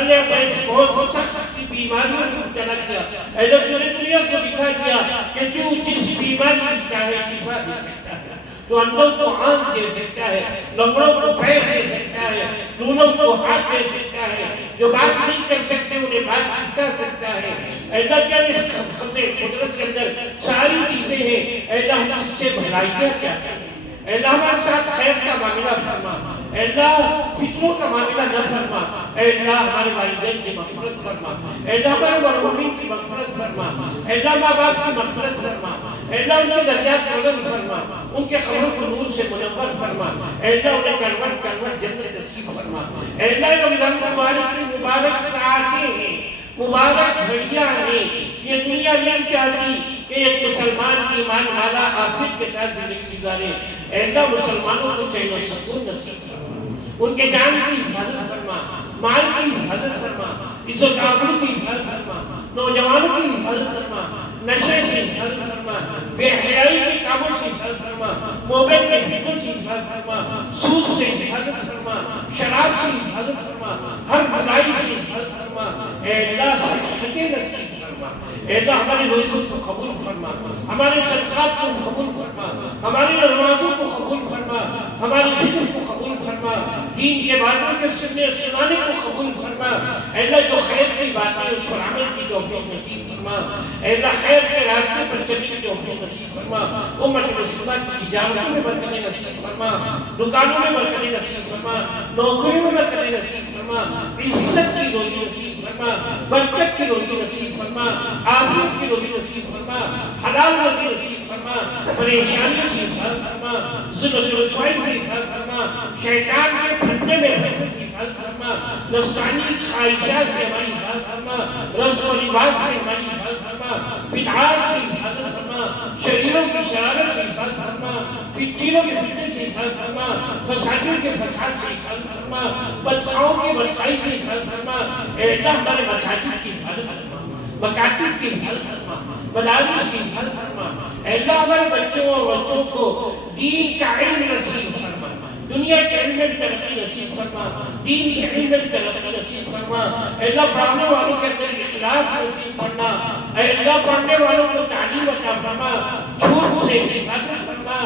اللہ بیس بہت سخت کی بیماریوں میں مبتلا کیا، اے اللہ تو نے دنیا کو دکھا دیا کہ تو جس بیماری کی چاہے شفا دے سکتا ہے، تو اندھوں کو آنکھ دے سکتا ہے، لنگڑوں کو پیر دے سکتا ہے، لولوں کو ہاتھ دے سکتا ہے، جو بات نہیں کر سکتے انہیں بات سکھا سکتا ہے، اے اللہ کیا اس قدرت کے اندر ساری چیزیں ہیں، اے اللہ ہم جس سے بھلائیاں کیا کریں، اے اللہ ہمارے ساتھ خیر کا معاملہ فرما، اے اللہ فتنوں کا معاملہ نہ فرما، اے اللہ ہمارے والدین کی مغفرت فرما، اے اللہ ہمارے مرحومین کی مغفرت فرما، اے اللہ ماں باپ کی مغفرت فرما، اے اللہ ان کے درجات بلند فرما، ان کے قبروں کو نور سے منور فرما، اے اللہ انہیں کلوٹ کلوٹ جنت نصیب فرما، اے اللہ رمضان مبارک کی مبارک ساعتیں ہیں، مبارک گھڑیاں ہیں، یہ دنیا نہیں چاہتی کہ ایک مسلمان کی ایمان والا آفت کے ساتھ زندگی گزارے، اے اللہ مسلمانوں کو چین و سکون نصیب فرما، ان کے جان کی حفاظت فرما، مال کی حفاظت فرما، عزت و آبرو کی حفاظت فرما، نوجوانوں کی حفاظت فرما، نشے سے حفاظت فرما، بے حیائی کے کاموں سے حفاظت فرما، موبائل کے فتنوں سے حفاظت فرما، سود سے حفاظت فرما، شراب سے حفاظت فرما، ہر برائی سے حفاظت فرما، اے اللہ صحتیں نصیب فرما، اے اللہ ہماری روزوں کو قبول فرما، ہمارے صدقات کو قبول فرما، ہماری نمازوں کو قبول فرما، ہماری ذکر کو قبول فرما، دین کے باتوں کے سنانے کو قبول فرما، اے اللہ جو خیر کی باتیں اس پر عمل کی توفیق نصیب فرما، اے اللہ خیر کے راستے پر چلنے کی توفیق نصیب فرما، امت مسلمہ کی تجارتوں میں برکتیں نصیب فرما، دکانوں میں برکتیں نصیب فرما، نوکریوں میں برکتیں نصیب فرما، عزت کی روزی نصیب فرما، برکت کی روزی نصیب فرما، عافیت کی روزی نصیب فرما، حلال روزی نصیب فرما، پریشانی سے حفاظت فرما، ذلت و رسوائی سے حفاظت فرما، شیطان کے پھندے میں حفاظت فرما، نفسانی خواہشات سے ہماری حفاظت فرما، رسم و رواج سے ہماری حفاظت فرما، بدعات سے حفاظت فرما، شریروں کی شرارت سے حفاظت فرما، فتنوں کے فتنے سے حفاظت فرما، فسادیوں کے فساد سے حفاظت فرما، بدخواہوں کی بدخواہی سے حفاظت فرما، اے اللہ ہمارے مساجد کی حفاظت فرما، مکاتب کی حفاظت فرما، مدارس کی حفاظت فرما، اے اللہ ہمارے بچوں اور بچوں کو دین کا علم نصیب فرما، دنیا کے علم میں ترقی نصیب فرما، دین کے علم میں ترقی نصیب فرما، اے اللہ پڑھنے والوں کے اندر اخلاص نصیب فرما، اے اللہ پڑھنے والوں کو تعلیم عطا فرما، جھوٹ سے حفاظت فرما،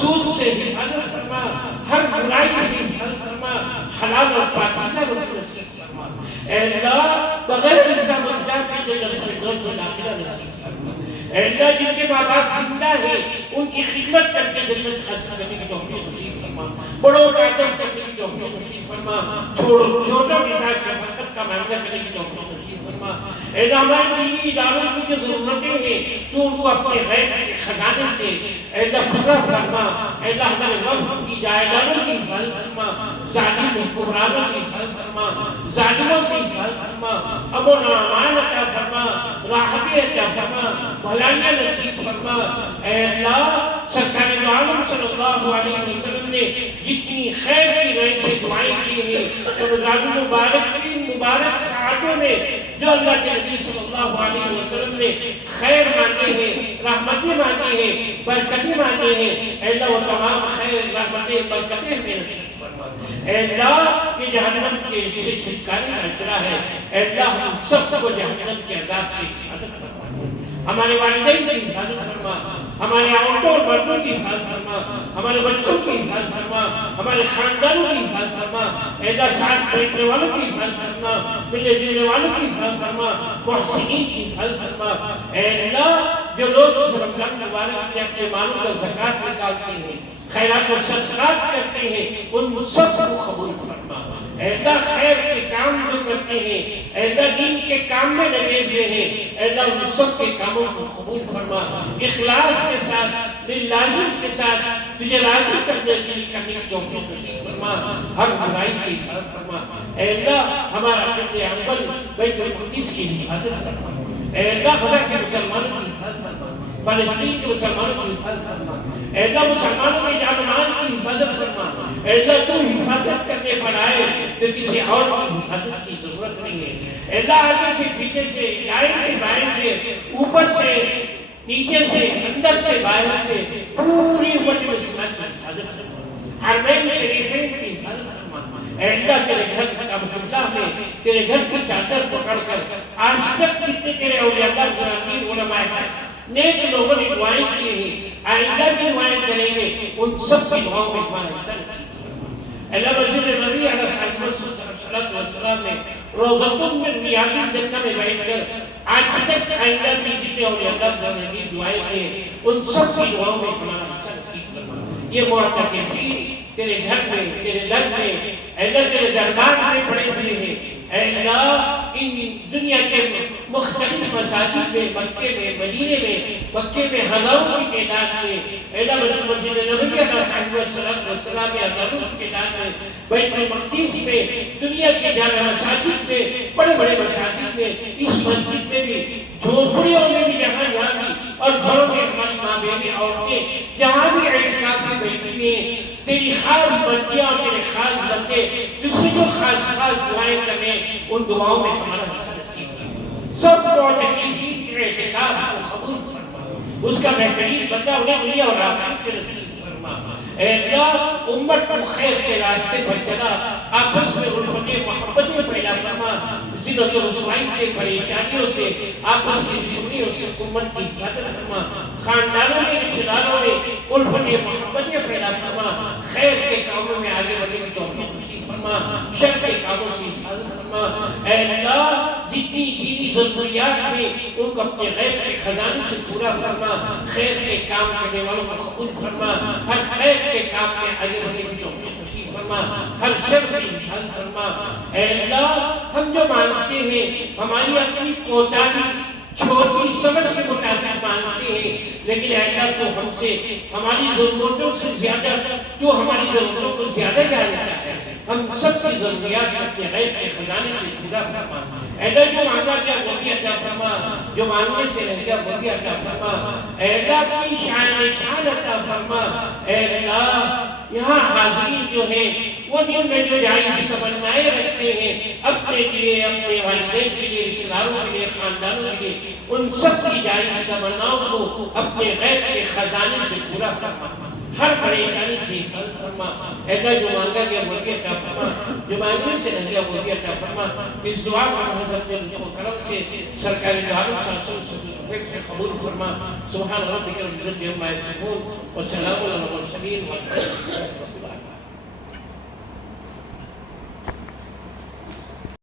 سود سے حفاظت فرما، ہر برائی سے حفاظت فرما، حلال اور پاکیزہ روزی نصیب فرما، اے اللہ بغیر عزت مقدار کے جنت الفردوس میں داخلہ نصیب فرما، اے اللہ جن کے ماں باپ زندہ ہیں ان کی خدمت کر کے جنت حاصل کرنے کی توفیق نصیب فرما، بڑوں کا ادب کرنے کی توفیق نصیب فرما، چھوٹوں کے ساتھ شفقت کا معاملہ کرنے کی توفیق نصیب فرما، اے اللہ ہمارے دینی اداروں کی جو ضرورتیں ہیں تو ان کو اپنے غیب کے خزانے سے اے اللہ پورا فرما، اے اللہ ہمارے وفد کی جائیدادوں کی حفاظت فرما، ظالم حکمرانوں سے حفاظت فرما، ظالموں سے حفاظت فرما، امن و امان عطا فرما، راحت عطا فرما، بھلائیاں نصیب فرما۔ اے اللہ سرکار دو عالم صلی اللہ علیہ وسلم نے جتنی خیر کی رحم سے دعائیں کی ہیں تو رمضان المبارک کی مبارک ساعتوں میں جو اللہ کے نبی صلی اللہ علیہ وسلم نے خیر مانگے ہیں، رحمتیں مانگے ہیں، برکتیں مانگے ہیں، اے اللہ وہ تمام خیر رحمتیں برکتیں ہمیں نصیب فرما۔ اے اللہ یہ جہنم کے سے چھٹکارے کا اجرا ہے، اے اللہ ہم سب کو جہنم کے عذاب سے حفاظت فرما، ہمارے والدین کی حفاظت فرما، ہمارے عورتوں اور مردوں کی حفاظت فرما، ہمارے بچوں کی حفاظت فرما، ہمارے خاندانوں کی حفاظت فرما، اے اللہ ساتھ بیٹھنے والوں کی حفاظت فرما، ملنے جلنے والوں کی حفاظت فرما، محسنین کی حفاظت فرما۔ اے اللہ جو لوگ اس رمضان مبارک میں اپنے مالوں کا زکوٰۃ نکالتے ہیں، خیرات و صدقات کرتے ہیں، ان سب کو قبول فرما۔ اے اللہ خیر کے کام جو کرتے ہیں، اے اللہ دین کے کام میں لگے ہوئے ہیں، اے اللہ ان سب کے کاموں کو قبول فرما، اخلاص کے ساتھ، للہیت کے ساتھ تجھے راضی کرنے کے لیے کرنے کی توفیق نصیب فرما، ہر برائی سے حفاظت فرما۔ اے اللہ ہمارا قبلہ اول بیت المقدس کی حفاظت فرما، اے اللہ غزہ کے مسلمانوں کی حفاظت فرما، فلسطین کے مسلمانوں کی حفاظت فرما، اے اللہ مسلمانوں کے جان و مال کی حفاظت فرما۔ اے اللہ تو حفاظت کرنے پر آئے تو کسی اور کی حفاظت کی ضرورت نہیں ہے۔ اے اللہ آگے سے پیچھے سے دائیں سے بائیں سے اوپر سے نیچے سے اندر سے باہر سے پوری امت مسلمہ کی حفاظت فرما، حرمین شریفین کی حفاظت فرما۔ اے اللہ تیرے گھر کعبۃ اللہ میں تیرے گھر کی چادر پکڑ کر آج تک جتنے تیرے اولیاء اللہ برادرین علماء نیک لوگوں نے دعائیں کی ہیں، آئندہ بھی دعائیں کریں گے، ان سب کی دعاؤں میں ہمارا حصہ نصیب فرما۔ اللہ مسجد نبی علیہ الصلوۃ والسلام نے روضۃ من ریاض الجنہ میں بیٹھ کر آج تک آئندہ بھی جتنے اولیاء اللہ نے دعائیں کی ہیں، ان سب کی دعاؤں میں ہمارا حصہ نصیب فرما۔ یہ معتکفین تیرے گھر میں تیرے در میں اے اللہ تیرے دربار میں پڑے ہوئے ہیں، اے اللہ ان دنیا کے مختلف مساجد میں، مکے میں، مدینے میں، مکے میں ہزاروں کی تعداد میں، اے اللہ مسجد نبوی علیہ السلام میں ہزاروں کی تعداد میں، بیت المقدس میں، دنیا کے جامع مساجد میں، بڑے بڑے مساجد میں، اس مسجد میں بھی، جھونپڑیوں میں بھی، جہاں بھی، اور گھروں میں ہماری ماں بہنیں عورتیں جہاں بھی اعتکاف میں بیٹھی ہوئی ہیں، تیری خاص بندیاں اور تیرے خاص بندے جس سے جو خاص دعائیں کریں ان دعاؤں میں ہمارا حصہ نصیب فرما۔ سب معتکفین کے اعتکاف کو قبول فرما، اس کا بہترین بندہ انہیں دنیا اور آخرت کے نصیب فرما۔ اے اللہ امت کو خیر کے راستے پر چلا، آپس میں الفت محبتیں پیدا فرما، ذلت و رسوائی سے، پریشانیوں سے، آپس کی دشمنیوں سے امت کی حفاظت فرما، خاندانوں میں رشتہ داروں میں الفت محبتیں پیدا فرما، خیر کے کاموں میں آگے بڑھنے کی توفیق نصیب فرما، شر کے کاموں سے حفاظت فرما۔ اے اللہ جتنی دینی ضروریات ہیں ان کو اپنے غیب کے خزانے سے پورا فرما، خیر کے کام کرنے والوں کو قبول فرما، ہر خیر کے کام میں آگے بڑھنے کی توفیق نصیب فرما، ہر شر سے حفاظت فرما۔ اے اللہ ہم جو مانتے ہیں ہماری اپنی کوتاہی چھوٹی سمجھ کے مطابق مانتے ہیں، لیکن اے اللہ تو ہم سے ہماری ضرورتوں سے زیادہ جو ہماری ضرورتوں کو زیادہ جانتا ہے، ہم سب کی ضروریات اپنے غیب کے خزانے سے پورا فرما۔ اے اللہ جو مانگا کیا وہ بھی عطا فرما، جو مانگنے سے رہ گیا وہ بھی عطا فرما۔ اے اللہ کی شان عطا فرما۔ اے اللہ یہاں حاضرین جو ہیں وہ دن میں جو جائز تمنائیں رکھتے ہیں اپنے لیے، اپنے والدین کے لیے، رشتہ داروں کے لیے، خاندانوں کے لیے، ان سب کی جائز تمناؤں کو اپنے غیب کے خزانے سے پورا فرما، ہر پریشانی سے حفاظت فرما۔ اے اللہ جو مانگا گیا وہ بھی عطا فرما، جو مانگنے سے رہ گیا وہ بھی عطا فرما۔ اس دعا کو حضرت لطف و کرم سے سرکار دو عالم صلی اللہ علیہ وسلم سے قبول فرما۔ سبحان ربک رب العزت عما یصفون وسلام علی المرسلین والحمد للہ۔